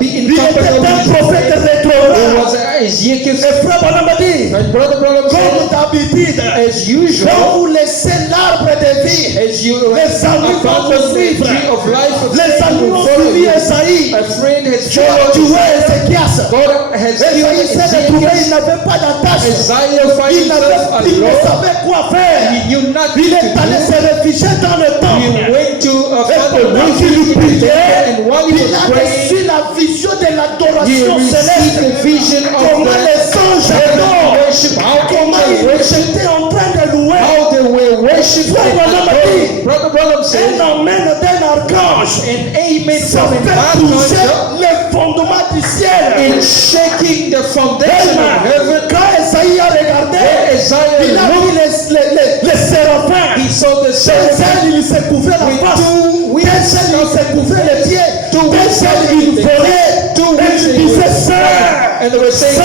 be in Il company était of un his prophète prophet. It rétrograde. was Ezekiel. Et frère Branham a dit, And Brother Branham comme said, d'habitude, as usual, quand vous laissez l'arbre de vie, as you les amis vont abandon vous the suivre. tree of life, a Les friend amis will ont follow suivi you. Esaïe. A friend has Tu as followed tué Isaiah. Ézéchias. God has killed Esaïe s'est retrouvé, il Ezekiel. n'avait pas d'attache. Isaiah found Il himself ne alone. savait quoi faire. He knew nothing Il to est allé do. se réfugier dans le He temple. went to Et find a pendant refuge qu'il in the priait, temple, and while he il was a praying, reçu la vision de he l'adoration received céleste. the vision of Comment the les anges adorent. worship, how Comment angels ils worship, étaient en train de louer. how they were worshiping Frère and Branham a adoring. dit, Brother Branham un said, amen d'un archange. an amen Ça from an fait toucher archangel les fondements du ciel. in shaking the foundation of heaven. Quand Esaïe a regardé, When Isaiah il a vu looked, les séraphins. he saw the Des seraphim ailes, il s'est couvert la with face. two Des wings, ailes, il s'est couvert les pieds. two Des wings, ailes, il volait. two Et wings, il and disait, they Saint, and they were saying, Saint,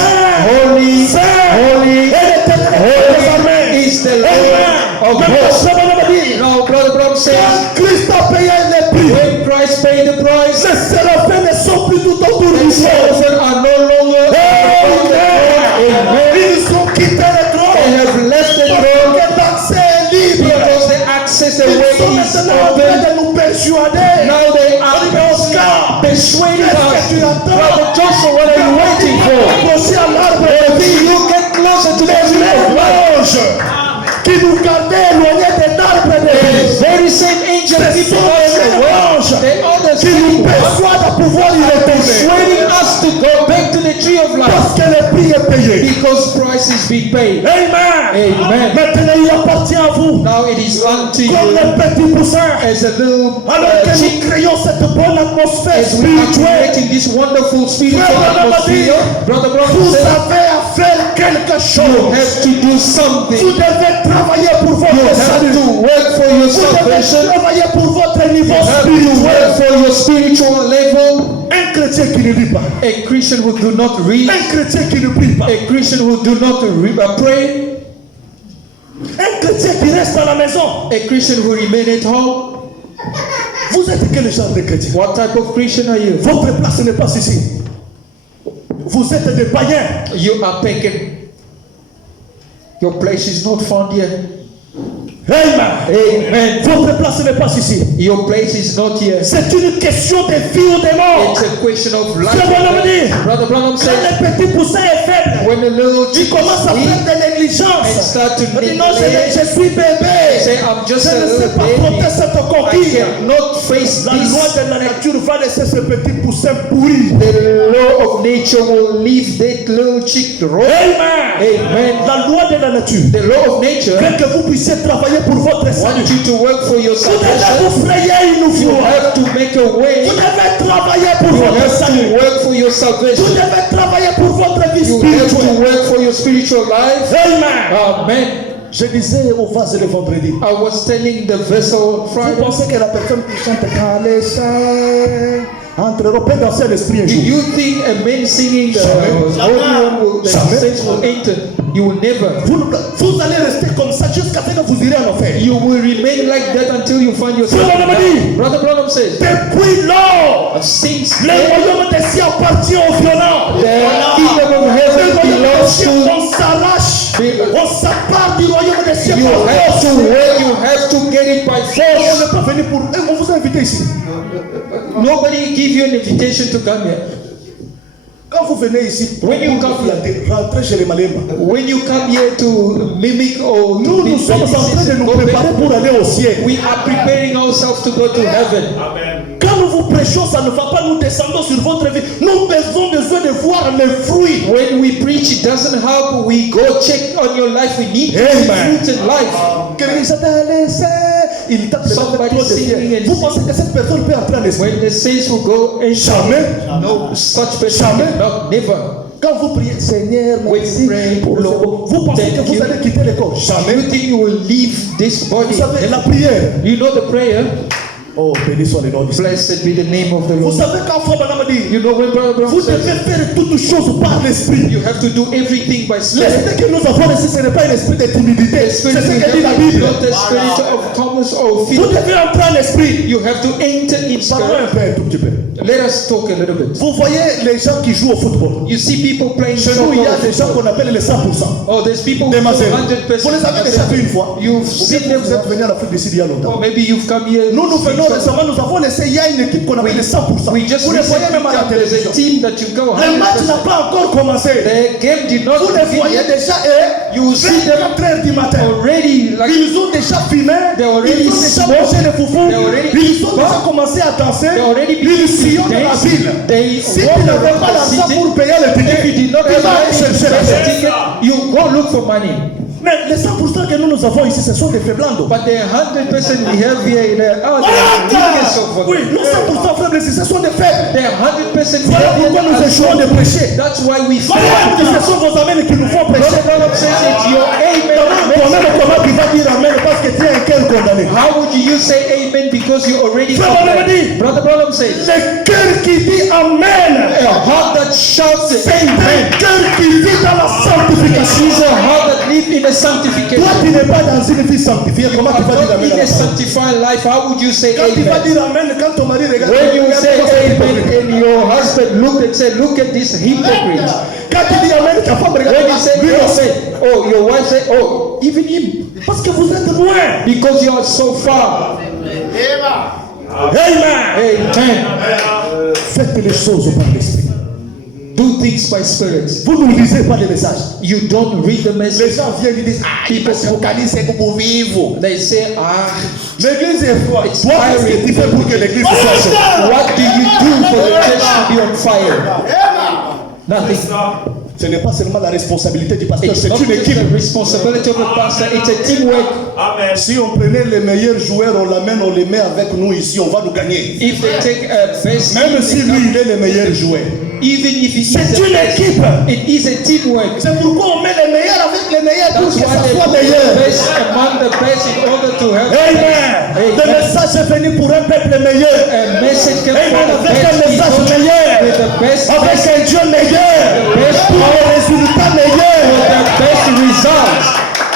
Holy, Saint, holy, et l'Éternel des armées. is the Amen. Lord of Mais hosts. Frère Branham a dit, Now, Brother Branham says, quand Christ a payé le prix, when Christ paid the price, les séraphins ne sont plus tout autour the du trône. seraphim are no longer on the throne. Amen. Ils ont quitté le They trône. have left the Parce throne que l'accès est libre. because the access, the Ils way sont is maintenant en train open. de nous persuader. Now they Oscar, are persuading qu'est-ce que tu us. attends? Brother Joshua, what are you waiting for? Approcher à l'arbre de vie. You get closer to the Les tree of life. anges qui nous gardaient éloignés des arbres de vie. Very same angel Ce people sont us les away. anges They are the qui nous same persuadent à pouvoir y retourner. persuading us to go back to the tree of life Parce que le prix est payé. because price is being paid. Amen. Amen. Maintenant, il appartient à vous. Now it is unto Comme you un petit poussin. as a little Alors que chick, nous créons cette bonne atmosphère as we are spirituelle. creating this wonderful spiritual Brother Branham atmosphere. Brother Branham Vous said, avez à faire quelque you chose. have to do something. Vous devez travailler pour You votre have salut. to work for your Vous devez salvation. travailler pour votre niveau You have to work spirituel. for your spiritual level. Un chrétien qui ne lit pas. A Christian who do not read, Un chrétien qui ne prie pas. a Christian who do not pray, Un chrétien qui reste à la maison. a Christian who remain at home. Vous êtes quel genre de chrétien? What type of Christian are you? Votre place n'est pas ici. Vous êtes des païens. You are pagan. Your place is not found here. Amen. Amen. Votre place n'est pas ici. Your place is not here. C'est une question de vie ou de mort. It's a question of life. Frère Branham dit, Brother Branham quand said, le petit poussin est faible, when the little il chick commence à is faire weak, de négligence. and start to Il dit non, neglect, je suis bébé. say, I'm just Je a ne sais little pas baby. porter cette I coquille. cannot face La loi this. de la nature va laisser ce petit poussin pourri. The law of nature will leave that little chick raw. Amen. Amen. La loi de la nature The law of nature veut que vous puissiez travailler pour votre salut. wants you to work for your Vous devez salvation. vous frayer une You voie. have to make a way. Vous devez travailler pour You votre have salut. to work for your Vous salvation. devez travailler pour votre vie You have to spirituelle. work for your spiritual life. Amen. Amen. Je disais au vase le vendredi. I was telling the vessel Vous Friday. pensez que la personne qui chante quand les chants entreront peut danser à l'esprit un Do jour? you think a man singing the Holy One will, the Jamais. saints will enter? You will never. Vous allez rester comme ça jusqu'à ce que vous irez en enfer. You will remain like that until you find yourself. Brother Branham dit, Brother Branham says, depuis lors, since le then, royaume des cieux appartient aux violents. the kingdom of Le heaven royaume des belongs cieux, to on s'arrache, on s'appart du royaume des cieux you. par Have force. to work. You have to get it by On force. n'est pas venu pour... On vous a invité ici. Nobody give you an invitation to come here. Quand vous venez ici, When you come rentrez chez les Malemba. When you come here to mimic or to Nous be sommes en train de nous go back, préparer pour aller au ciel. we are preparing ourselves to go to heaven. Quand nous vous prêchons, ça ne va pas, nous descendons sur votre vie. Nous avons besoin de voir les fruits. When we preach, it doesn't help. We go check on your life. We need to see Amen. fruit in life. Il tape les mains Somebody trop de singing pied. and Vous pensez que cette personne peut entrer en esprit? When the saints will go and Jamais. no such person Jamais. cannot, never. Quand vous priez, Seigneur, merci pray, pour le... Lord, Vous pensez que thank vous you. allez quitter le corps? You Jamais. think you will leave this body? Vous savez, la prière, You know the prayer. Oh, béni soit le nom du Seigneur. Blessed be the name of the Vous Lord. savez quand Frère Branham dit, You know when Brother Branham vous says, devez faire toutes choses par l'esprit. you have to do everything by spirit. L'esprit que nous avons reçu, ce n'est pas un esprit de timidité. The C'est spirit ce we que dit la have is Bible. not the spirit of calmness or Vous fear. devez entrer en esprit. You have to enter in Parlons spirit. un tout petit peu. Let us talk a little bit. Vous voyez les gens qui jouent au football. You see people playing Chez nous, il y a des gens soccer. qu'on appelle les 100%. Oh, there's people Des who do mazels. 100%. Vous les avez déjà vus une fois. You've Ou seen bien them. vous êtes venu à l'Afrique du Sud il y a longtemps. Or maybe you've come here. Nous venons récemment, nous avons laissé, il y a une équipe qu'on appelle les 100%. We just Vous les voyez recently même à la come, there's a télévision. team that you go Le match n'a 100%. pas encore commencé. The game did not Vous les begin voyez yet. déjà et You see them 24 heures du matin. already, like Ils ont déjà filmé, They already ils ont déjà smoked. mangé les foufous, They already ils ont déjà smoked. commencé à danser, they already ils sillonnent la danced. ville. They Si tu walk n'avais around pas the l'argent city. pour payer le If you ticket, did not tu have vas money to chercher la pay the fête. ticket, you go look for money. Mais les 100% que nous avons ici, ce sont des faiblando. But the 100% we have here in the weakness of Oui, nous 100% faibles ici, ce sont des faibles. the 100% we Voilà have pourquoi nous here échouons de prêcher. That's why we fail. Voilà que ce sont vos amis qui nous font prêcher. Brother Branham says it's your Toi-même, amen. comment tu vas dire amen parce que tu es un cœur condamné. How would you say amen because you already Frère Branham dit, Brother Branham says le cœur qui dit amen, a heart that shouts c'est un amen cœur qui vit dans la sanctification. is a heart that lives in a Toi, sanctification. tu n'es pas dans une vie sanctifiée. You Comment are tu vas dire not amen in à la a parole? sanctified life. How would you say Quand tu vas amen? dire amen, quand ton mari regarde, When you regarde say comment c'est amen hypocrite. and your husband look and say, look at this hypocrite. Quand tu dis amen, ta femme regarde. When you say lui aussi. amen, oh, your wife say, oh, even him. Parce que vous êtes loin. Because you are so far. Amen. Amen. Faites les choses par l'esprit. Do things by spirit. Vous ne lisez pas les messages. You don't read the Les message. gens viennent et disent, ah, il faut se focaliser pour vivre. They say, ah, L'église est froide. It's Toi, qu'est-ce que tu fais pour que l'église soit chaude? what do you do for the church to be on fire? Nothing. Ce n'est pas seulement la responsabilité du pasteur, It's c'est not une just équipe. the responsibility of the pastor, it's a teamwork. Si on prenait les meilleurs joueurs, on l'amène, on les met avec nous ici, on va nous gagner. If they take a best Même si team, lui, il est le meilleur joueur. even if it is C'est the une best, équipe. it is a teamwork. C'est pourquoi on met les meilleurs avec les meilleurs pour That's que why ça they soit put the meilleur. best among the best in order to have Amen. Le Amen. message est venu pour un peuple meilleur. a message came Amen. from the Avec un best message people meilleur. with the best Avec un Dieu meilleur. best Pour power, les résultats with meilleurs. the best results.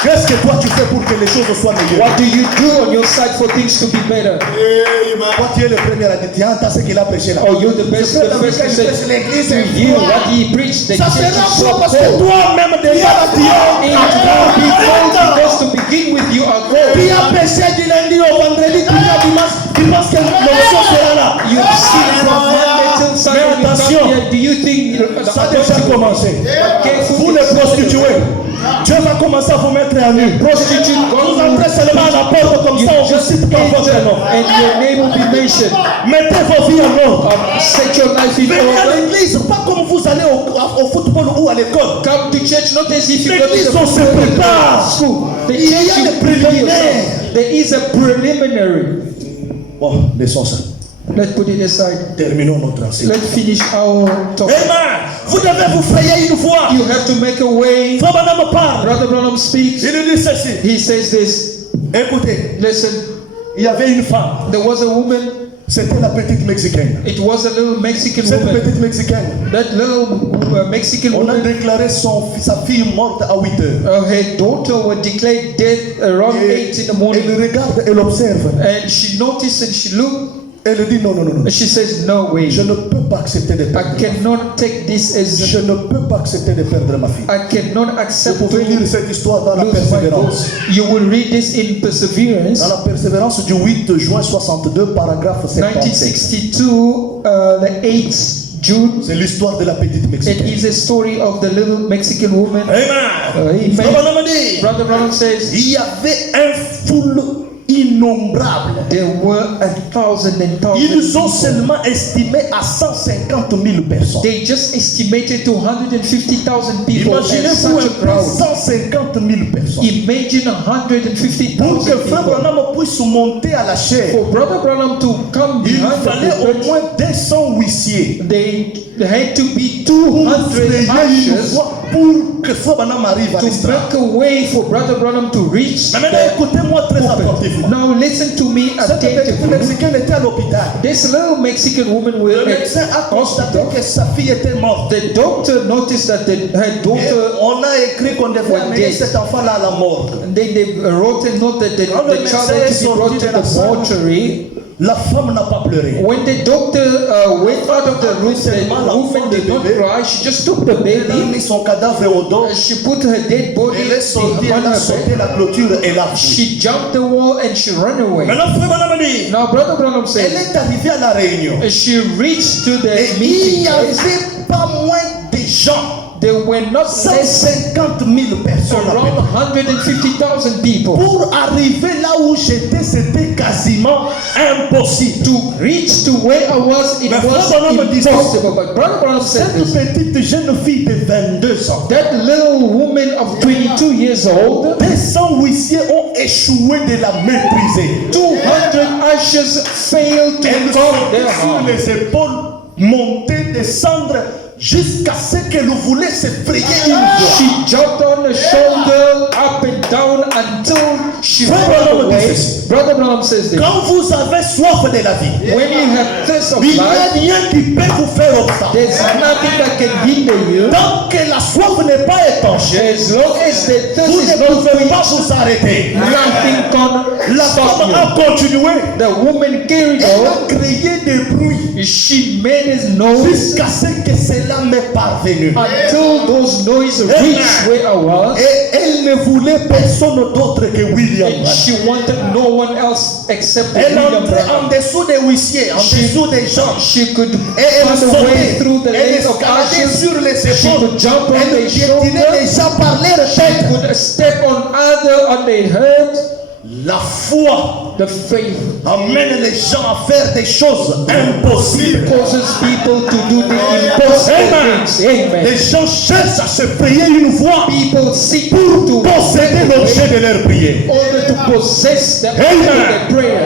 Qu'est-ce que toi tu fais pour que les choses soient meilleures? What do you do on your side for things to be better? Toi tu es le premier à dire, tiens, t'as ce qu'il a prêché là. Oh, you're the best, the first to say L'église to est you froide. what he preached. The Ça church sera is so quoi parce que cold. toi-même déjà là tu It will be cold because to begin with you are cold. tu as péché du lundi au vendredi, tu viens dimanche, tu penses que l'onction sera là. You see from Monday till Sunday. Mais you come attention. here. Do you think the Ça a déjà commencé. Vous les prostituées, Dieu va commencer à vous mettre à nu. prostitute Vous entrez seulement à la porte comme you ça, on vous just cite pas votre enter nom. and your name will be mentioned. Mettez vos vies en ordre. Set your life in Venez à order. l'église, pas comme vous allez au football ou à l'école. Come to church not as if you go to L'église, the on se prépare. school. The Il y a church you des prepare préliminaires. yourself. There is a preliminary. Bon, laissons ça. Let's put it aside. Terminons notre enseignement. Let's finish our talk. Amen. Vous devez vous frayer une voie. You have to make a way. Frère Branham parle. Brother Branham speaks. Il dit ceci. He says this. Écoutez, Listen, il y avait une femme. there was a woman. C'était la petite Mexicaine. It was a little Mexican Cette woman. petite Mexicaine, That little Mexican on a woman. déclaré sa fille morte à 8 heures. Her daughter was declared dead around 8 in the morning. Elle regarde, elle observe. And she noticed and she looked Elle dit non, non, non, non. and she says, no way. Je ne peux pas accepter de I perdre. cannot take this as Je ne peux pas accepter de perdre ma fille. I cannot accept Vous pouvez lire to cette histoire dans la lose my persévérance. daughter. You will read this in Perseverance. Dans la persévérance du 8 juin 62, paragraphe 77. 1962, the 8th June. C'est l'histoire de la petite It Mexicaine. is a story of the little Mexican woman. Amen. Amen. Frère Branham dit, Brother Branham says il y avait un foule innombrable. there were 1,000 and Ils ont thousands. seulement estimé à 150 000 personnes. They just estimated to 150,000 people as Imaginez-vous such a un peu crowd. 150 000 personnes. Imagine Pour 150,000 que Frère people. Branham puisse monter à la chair, For Brother Branham to come il behind fallait the au moins 200 huissiers. they There had to be pour 200 frayer une ashes voie pour que Frère Branham arrive à to l'Israël. make a way for Brother Branham to reach Mais maintenant, the écoutez-moi très pulpit. attentivement. Now listen to me Cette petite attentively. Mexicaine était à l'hôpital. This little Mexican woman Le was médecin a at constaté hospital. que sa fille était morte. The doctor noticed that her Et daughter, on a écrit qu'on devait One amener day. cet enfant-là à la mort. and they wrote a note that the Quand le child médecin had est to be brought sorti to de la the salle, mortuary. La femme n'a pas pleuré. When the doctor went out of the room, the woman did not cry. She just took the Elle a baby. mis son cadavre au dos. She put her dead body Elle est sortie, upon elle a her sauté bed. la clôture et l'a fui. She jumped the wall and she ran away. Maintenant, Frère Branham dit, Now, Brother Branham elle said est arrivée à la réunion. she reached to Et the il meeting n'y place. avait pas moins de gens. There were not less 150 000 personnes. à peu around près. 150,000 people. Pour arriver là où j'étais, c'était quasiment impossible. To reach to where I was, it Mais was Frère Branham dit, impossible. But Brother Branham said Cette this. petite jeune fille de 22 ans, That little woman of 22 years old, 200 huissiers ont échoué de la maîtriser. 200 ashes failed to Elle calm their sortait sur heart. les épaules, monter, descendre, jusqu'à ce qu'elle voulait se frayer une voie. She jumped on the shoulder, up and down until she Frère ran Branham dit away. ceci. Brother Branham says this. Quand vous avez soif de la vie, When you have thirst of il n'y a life, rien qui peut vous faire obstacle. there's nothing that can hinder you. Tant que la soif n'est pas étanchée, As long as the thirst vous is ne not pouvez pas quenched, vous arrêter. nothing can La stop femme you. a continué. The woman carried Elle on. a créé des bruits She made his noise jusqu'à ce que cela m'est parvenu. until those noises reached where I was. Et elle ne voulait personne d'autre que William And Branham. she wanted no one else except Elle William entrait Branham. en dessous des huissiers, en dessous des gens. She could Et elle find a way sautait. through the Elle lanes of escaladait ashes. sur les She épaules. could jump on Elle their piétinait shoulder. les gens par leur She tête. could step on their head. La foi The faith amène les gens à faire des choses impossibles. causes people to do the impossible Amen. things. Amen. Les gens cherchent à se frayer une voie People seek pour to posséder l'objet de leur prière. in order to possess the Amen. the prayer.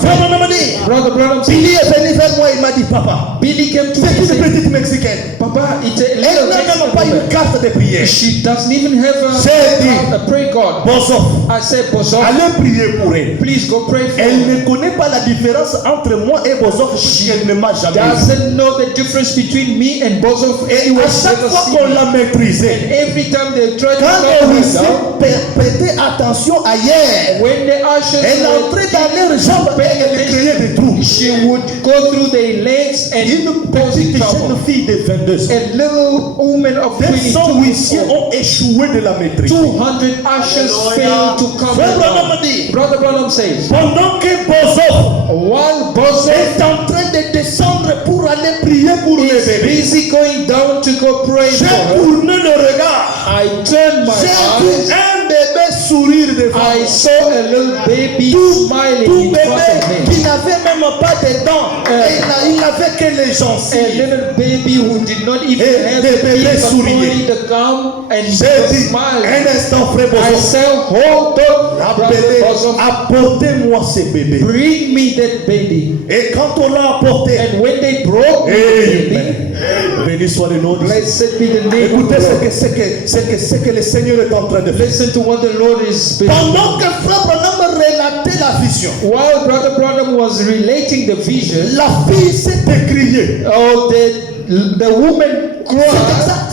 Frère Branham m'a dit, Brother Branham said, Billy est venu vers moi, il m'a dit, papa, Billy came to c'est me and une said, petite Mexicaine. Papa, it's a Elle little n'a même Mexican pas une woman. carte de prière. She doesn't even have J'ai dit, a prayer card. Bozof, I said, Bozof, allez prier pour elle. please go pray for Elle her. ne connaît pas la différence entre moi et Bozof puisqu'elle ne m'a jamais vu. Doesn't know the difference between me and Bozof. Et Anyway, à she chaque never fois seen qu'on me. l'a maîtrisée, And every time they try to quand calm les her huissiers down, prêtaient attention ailleurs, when the ashes elle were entrait dans leurs jambes et elle créait des trous. she would go through their legs and Une cause petite trouble. jeune fille de 22 ans. A little woman of 200 huissiers 22 ont échoué de la maîtrise. 200 ashes failed to come Frère Branham down. dit, Brother Branham says, pendant que Bozof while Bozof est en train de descendre pour aller prier pour les is bébés, busy going down to go pray j'ai for her, tourné le regard. I turned my J'ai vu eyes. un bébé sourire devant I moi. saw a little baby Tout smiling in front of bébé me. qui n'avait même pas de dents. Et il n'avait que les A gencives. little baby who did not even Et have des the bébés teeth, but souriaient. only the gum, and he J'ai was dit, smiling. un instant, frère I Bozof, said, hold on, appelez, brother Bozof, apportez-moi ces bébés. bring me that baby. Et quand on l'a apporté, And when they brought me the baby, Amen. Béni soit le nom de Jésus. blessed be the name of Écoutez the ce Lord. que le Seigneur est en train de faire. Listen to what the Lord is speaking. Pendant que Frère Branham relatait la vision, While Brother Branham was relating the vision, la fille s'est écriée. oh, the woman C'est cried. exact.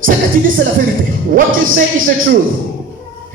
Ce que tu dis, c'est la vérité. What you say is the truth.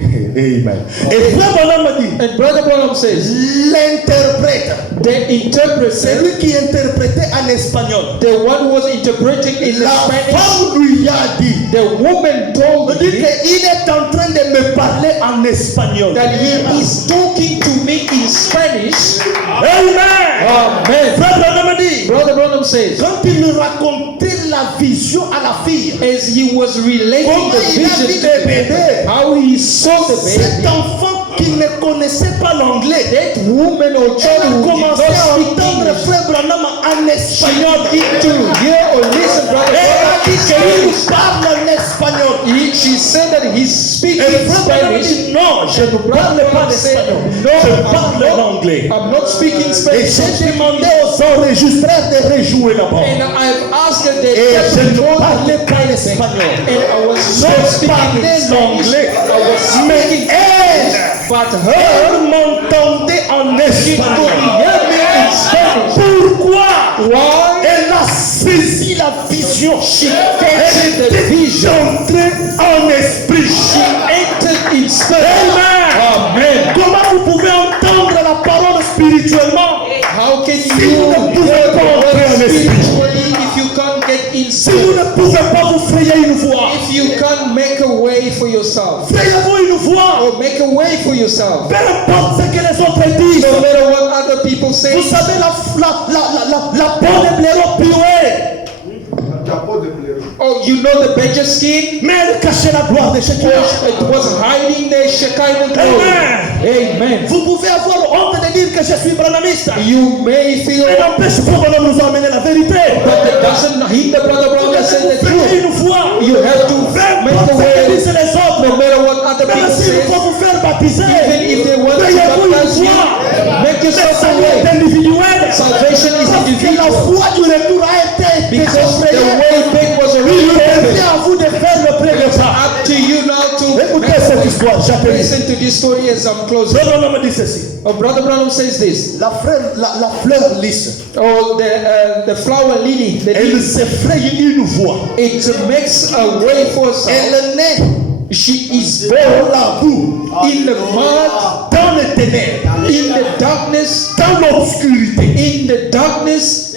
Amen. Et Frère Branham m'a dit, And Brother Branham says, l'interprète, the interpreter, celui qui interprétait en espagnol, the one who was interpreting in la Spanish, femme lui a dit, the woman told on dit me qu'il est en train de me parler en espagnol. that he is talking to me in Spanish. Amen. Amen. Frère Branham m'a dit, Brother Branham says, quand il nous racontait la vision à la fille, as he was relating comment the il a vu vision, des bébés, how he saw the cet baby, enfant qui ne connaissait pas l'anglais, that woman or elle child a who did commencé not à speak entendre English, Frère Branham en she espagnol. need to hear or listen, Brother Elle a Branham, dit in qu'il Spanish. parle en espagnol. She said that he's speaking Et Frère Branham Spanish. dit non, je ne parle pas d'espagnol. Je parle l'anglais. I'm not speaking Et Spanish. j'ai demandé aux enregistreurs de rejouer d'abord. And I've asked that they Et je ne and parlais pas l'espagnol. I was not Je speaking parlais Spanish. l'anglais. I was Mais speaking elle, but her, elle m'entendait en she could espagnol. hear me in Spanish. Pourquoi? Why? Elle a saisi la vision. catches Elle the était vision. entrée en esprit. She entered in spirit. Amen. Amen. Comment vous pouvez entendre la parole spirituellement How can si you vous ne hear pouvez the pas entrer en word esprit? spiritually if you can't get in Si vous spirit? ne pouvez pas vous frayer une voie, If you can't make a way for yourself, frayez-vous une voie. or make a way for yourself, Peu importe ce que les autres disent. no matter what other people say. Vous savez la peau de blaireau puée. Oh, you know the beggar skin? Mais elle cachait la gloire de Shekinah. It was hiding the Shekinah glory. Amen. Vous pouvez avoir honte de dire que je suis branhamiste. You may feel, Mais n'empêche pas qu'on nous a amené la vérité. but it doesn't hinder Brother Brown and say the Faites truth. une fois. You have to make a Ce que way, disent les autres. no matter what other Même people s'il say. faut vous faire baptiser. Even if they want to Faites-vous baptize une you, foi. make Le yourself a salut est way. individuel. Salvation is Parce que la individual. foi du retour a été Because the défrayée. way back was Il already revient open. à vous de faire le premier It's pas. up to you now to Écoutez cette histoire, j'appelle. listen to this story as I'm closing. Frère Branham dit ceci. Oh, Brother Branham says this. La fleur lisse, Oh, the flower lily, the elle lily, se fraye une voie. it makes a way for herself. Elle naît She is dans born la boue, in the mud, dans les ténèbres, in the darkness, dans l'obscurité. in the darkness,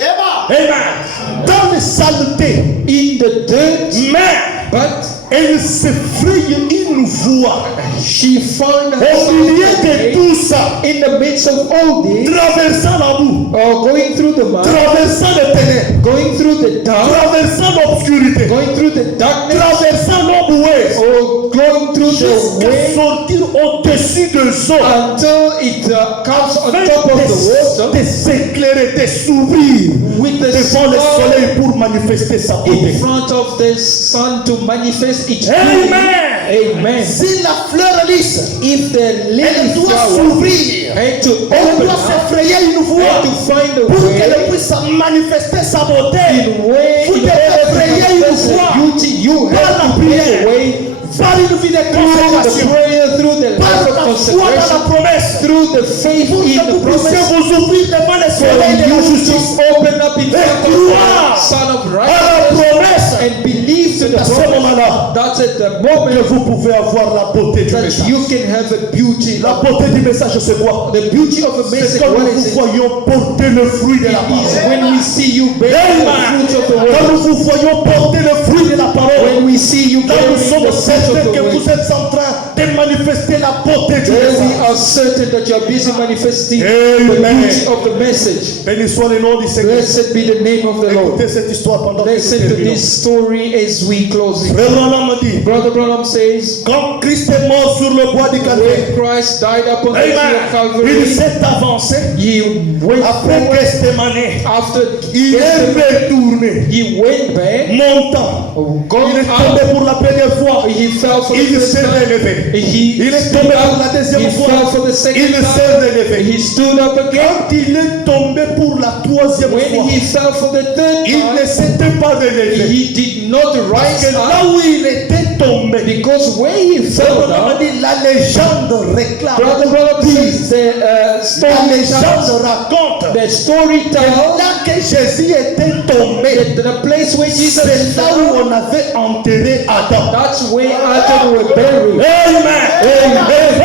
Amen. Dans les saletés. in the dirt, Mais but elle se fraye une voie. she found Au milieu de herself tout ça, in the midst of all this, traversant la boue, or going through the mud, traversant les ténèbres, going through the dark, traversant l'obscurité, going through the darkness, traversant l'embouée, or going through the jusqu'à way sortir au-dessus des eaux. until it comes on top of the water De s'éclairer, de s'ouvrir with the devant le sun soleil pour manifester sa beauté. in front of the sun to manifest its Amen. beauty. Amen. Si la fleur lisse, If the elle lily doit flower s'ouvrir, had to elle open doit up, se frayer une voie had to find a pour qu'elle way, puisse manifester sa beauté. in way, Vous in devez order to frayer une manifest voie the beauty, you par have la to make prière, a way par une vie de through the consécration, prayer, through the par life la of foi dans la consecration, promesse, through the faith pour in que the vous puissiez promise, vous ouvrir devant le for soleil de la you justice. to open up in front of croire the Son of À la Righteousness promesse, and believe to the à ce promise. moment-là, That's at the que moment vous pouvez avoir la beauté du that message. you can have a beauty. La beauté du message, c'est quoi? The beauty of a C'est message, quand what nous is vous it? voyons porter le fruit de la It is parole. when we see you bearing the fruit of the Quand word. nous vous voyons porter le fruit de la parole, When we see you là bearing nous sommes the fruit certains of que the vous word. êtes en train de manifester la beauté du There we message. are certain that you are busy manifesting Amen. the beauty of the message. Béni soit le nom du Seigneur. Blessed be the name of the Lord. Écoutez cette histoire pendant que nous Listen to terminons. this story as we close it. Frère Branham me dit, Brother Branham says, quand Christ est mort sur le bois du Calvaire, when Christ died upon the tree of il Calvary, s'est avancé. he went Après forward. Gethsemane, After il est retourné, he went back, montant. Il going est tombé up, pour la première fois. he fell for the Il first s'est time. relevé. He Il est stood tombé pour la up, deuxième he fois. fell for the Il second s'est time, relevé. he stood up again. Quand il est tombé pour la troisième When fois, he fell for the third il ne time, s'était pas relevé. he did not Parce que rise là up, où il était tombé, because when he fell down, la légende réclame. Brother Branham says the La story légende tells, raconte the story que tells là que Jésus était tombé, that the place where Jesus c'est là fell, où on avait enterré Adam. that's where Adam were buried.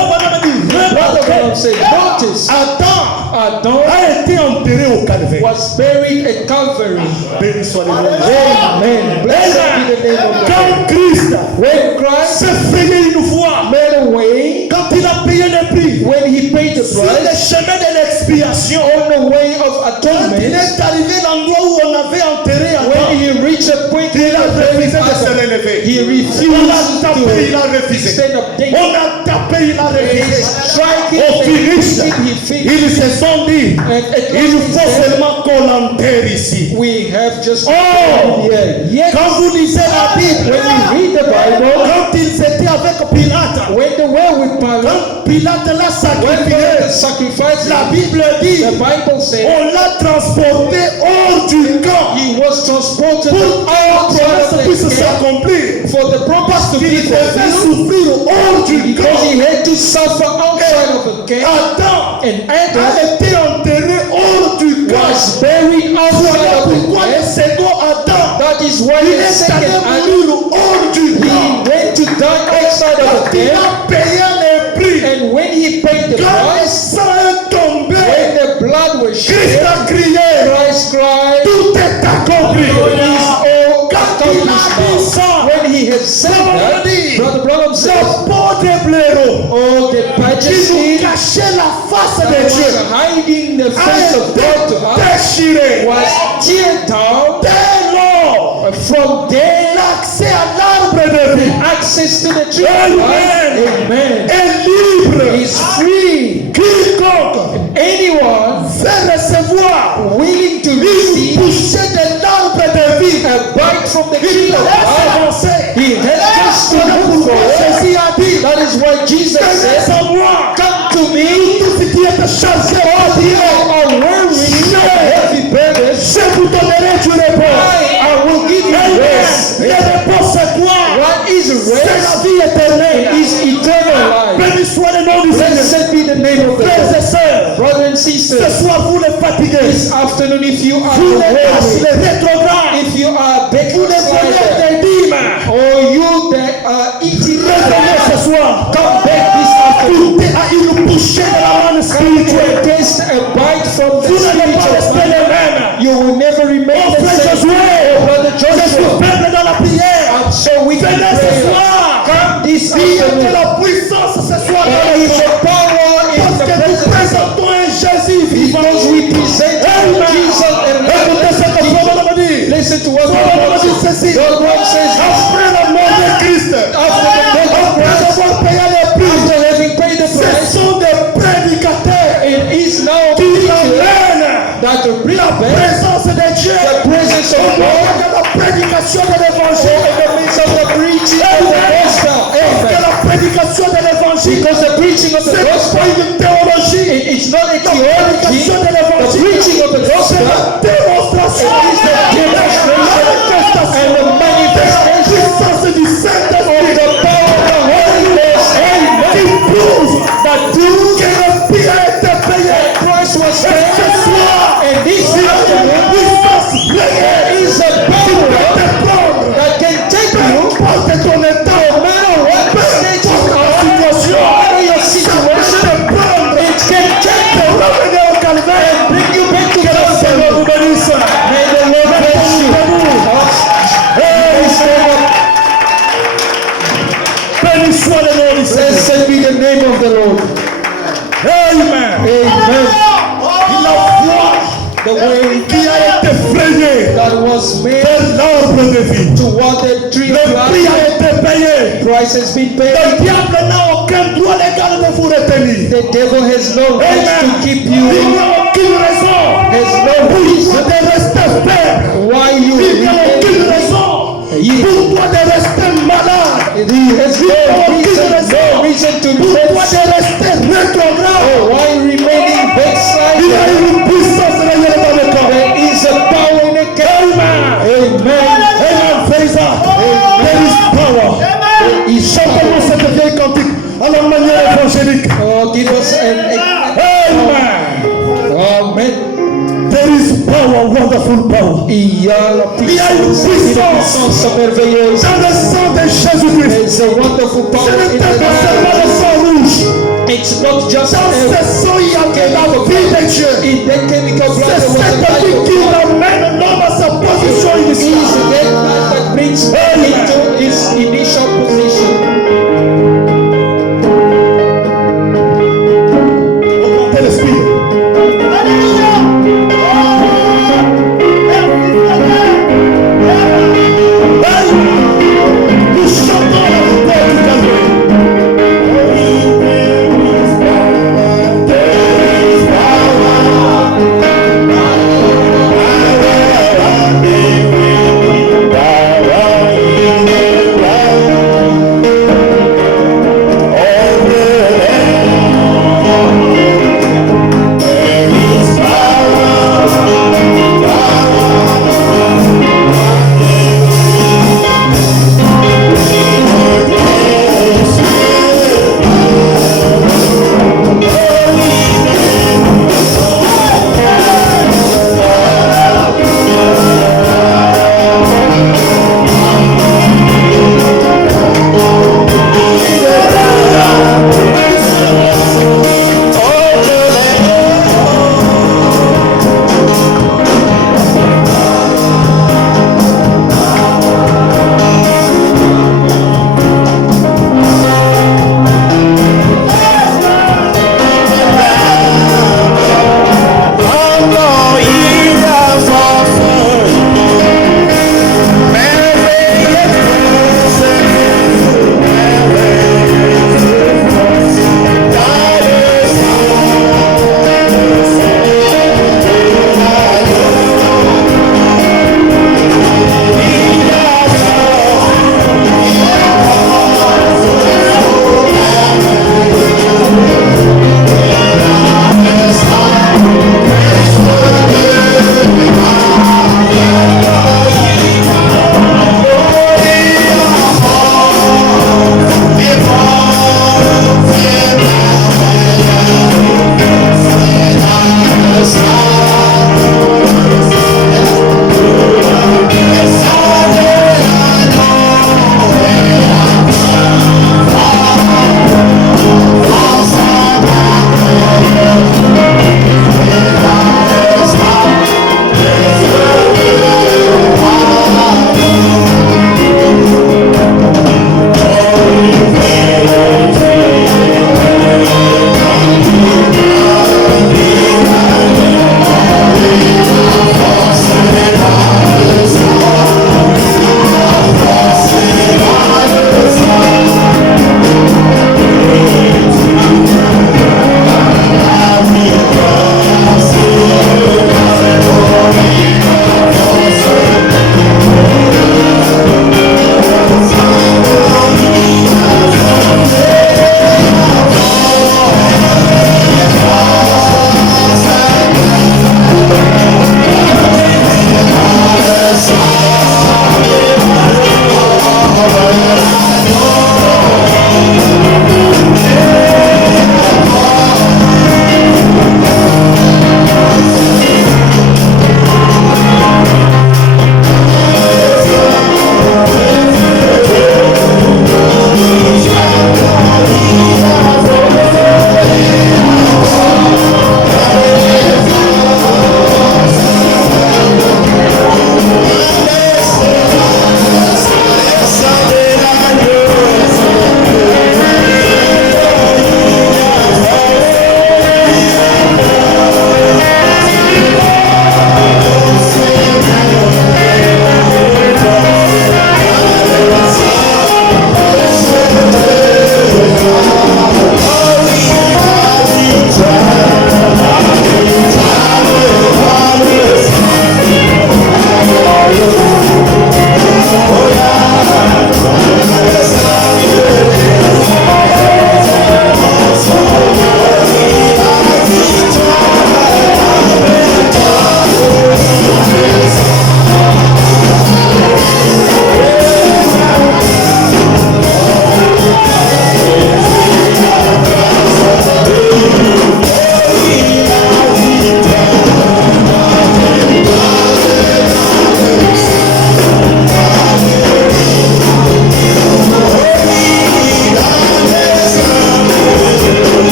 Brother Branham said, notice, Adam Adam a été enterré au calvaire. was buried at Calvary. Béni soit le nom de Amen. Blessed be the name of the Lord. Quand Christ When Christ s'est frayé une voie, made a way, quand il a payé le prix, when he paid the sur le price, chemin de l'expiation, on the way of quand il atonement, est arrivé à l'endroit où on avait enterré when Adam, he reached a point il where a refusé de se Adam, relever. he On l'a refused tapé, il a to refusé. stand up. They On a tapé, il a refusé. strike Au finish, him, he finished. ils se sont dit, And at il last he faut said, seulement qu'on l'enterre ici. we have just Oh! yeah. Yet Quand vous lisez la Bible, when you read the Bible, quand Pilate l'a When Pilate sacrifié, sacrificed la him, Bible dit, the Bible said on l'a transporté hors du camp he was transported pour que la outside promesse of puisse the camp s'accomplir. for the purpose to Il be devait fulfilled, souffrir hors du because he camp. had to suffer outside of the camp, Adam and a Adam été enterré hors du camp. was buried outside Voilà of the pourquoi le camp. second Adam, That is why il the est allé second Adam, mourir hors du he camp. went to die outside of Quand the il camp, a payé le prix, and when he paid the quand le price, sang est tombé, when the blood was Christ shed, a crié, Christ cried, tout est accompli. "It is all Quand il a dit accomplished ça, now." When he had said that, Brother Branham says, le pot de blaireau "Oh, the qui nous majesty cachait la face that de was Dieu hiding the a face of God to été us déchiré. was teared down Dès lors, from there." l'accès à l'arbre de vie Access to the tree of Amen. life, amen, est libre. is free. Quiconque Anyone veut recevoir willing to une receive bouchée de l'arbre de vie, a bite from the tree il of laisse life, avancer. he has just to Voilà move pourquoi forward. Jésus a dit, That is why Jesus venez said, à moi, "Come to me, tous ceux qui êtes chargés par who Dieu, are weary and heavy burden, je vous donnerai du repos. I will give you Amen. rest." Le repos c'est quoi? What is C'est la rest? vie éternelle. It is eternal life. Béni soit le nom du Seigneur. Blessed be the name of the Frères Lord. et sœurs, Brothers and ce sisters, soir vous les fatigués, this afternoon, if you are vous les lâches, weary, les rétrogrades, if you are vous les voleurs backsliders, des dîmes, or you that are eating revenez ce soir. come back this afternoon. Goûtez à une bouchée de la manne Come spirituelle. and taste a bite from the Vous n'allez pas spiritual rester les manna. mêmes. You will never remain Oh the frère same. Josué, Oh, Brother je suis Joshua, faible dans la prière. I'm so weak in Venez ce prayer. soir. Come this Il y a de afternoon. la puissance ce soir dans There le is a corps. power in Parce the que nous presence présentons un Jésus vivant. because we present Amen. Jesus and Écoutez ce que Paul m'a dit. listen to what Paul the m'a Lord dit says. ceci. The Lord says, Après la mort de Christ, after the death of après Christ, avoir payé le prix, after having paid the ce price, sont des prédicateurs it is now qui preacher emmènent that to bring la back présence de Dieu the presence au of moyen God de la prédication de in l'évangile. the midst of the preaching of the gospel. Parce que Amen. la prédication de l'évangile, Because the preaching of the c'est gospel, pas une théologie. it's not a La theology. prédication de The l'évangile, preaching of the c'est gospel la démonstration is the demonstration and the manifestation puissance du of Saint-Esprit the power of the Holy Ghost. qui Amen. prouve que le prix a été payé. Christ was Ce paid, soir, and this il y a une afternoon puissance there réelle is a qui power peut te prendre. that can take Peu you, importe ton état, no matter what peu state you importe ta are, no situation, matter your ça peut situation, te prendre. it can take Te you revenir au calvaire. and bring you back to Que le Seigneur vous God. bénisse. May the Lord bless you. Hey, stand up. Béni soit le nom du Seigneur. Blessed be the name of the Lord. Amen. Amen. La voix The way qui a été frayée that was made vers l'arbre de vie. toward the tree Le of prix life, a été payé. Christ has been Le paid. diable n'a aucun droit légal de vous retenir. The devil has no right to keep Il you, n'y a aucune raison has no pour reason toi de rester faible. why you Il n'y a aucune remain. raison pour toi de rester malade. He has no reason to Pour toi remain. de rester rétrograde. Why remaining Il y a backside? une puissance réelle dans le corps. There is a power in the camp. Amen. Amen. Praise God. There is power. Chantons cette vieille cantique à la manière évangélique. Oh, give us an Amen. Amen. There is power, wonderful power. Il y a la puissance merveilleuse. Dans le sang de Jésus-Christ. There's a wonderful Ce power in n'était pas the seulement le sang rouge. It's not just Dans ce a sang, il y a que la vie de Dieu. in that chemical blood C'est there was a cette life vie of qui God. ramène l'homme à sa position It is initiale. that life that brings man into his initial position. Augmentez l'esprit. Nous chantons la victoire du Calvaire. There is power. Oh,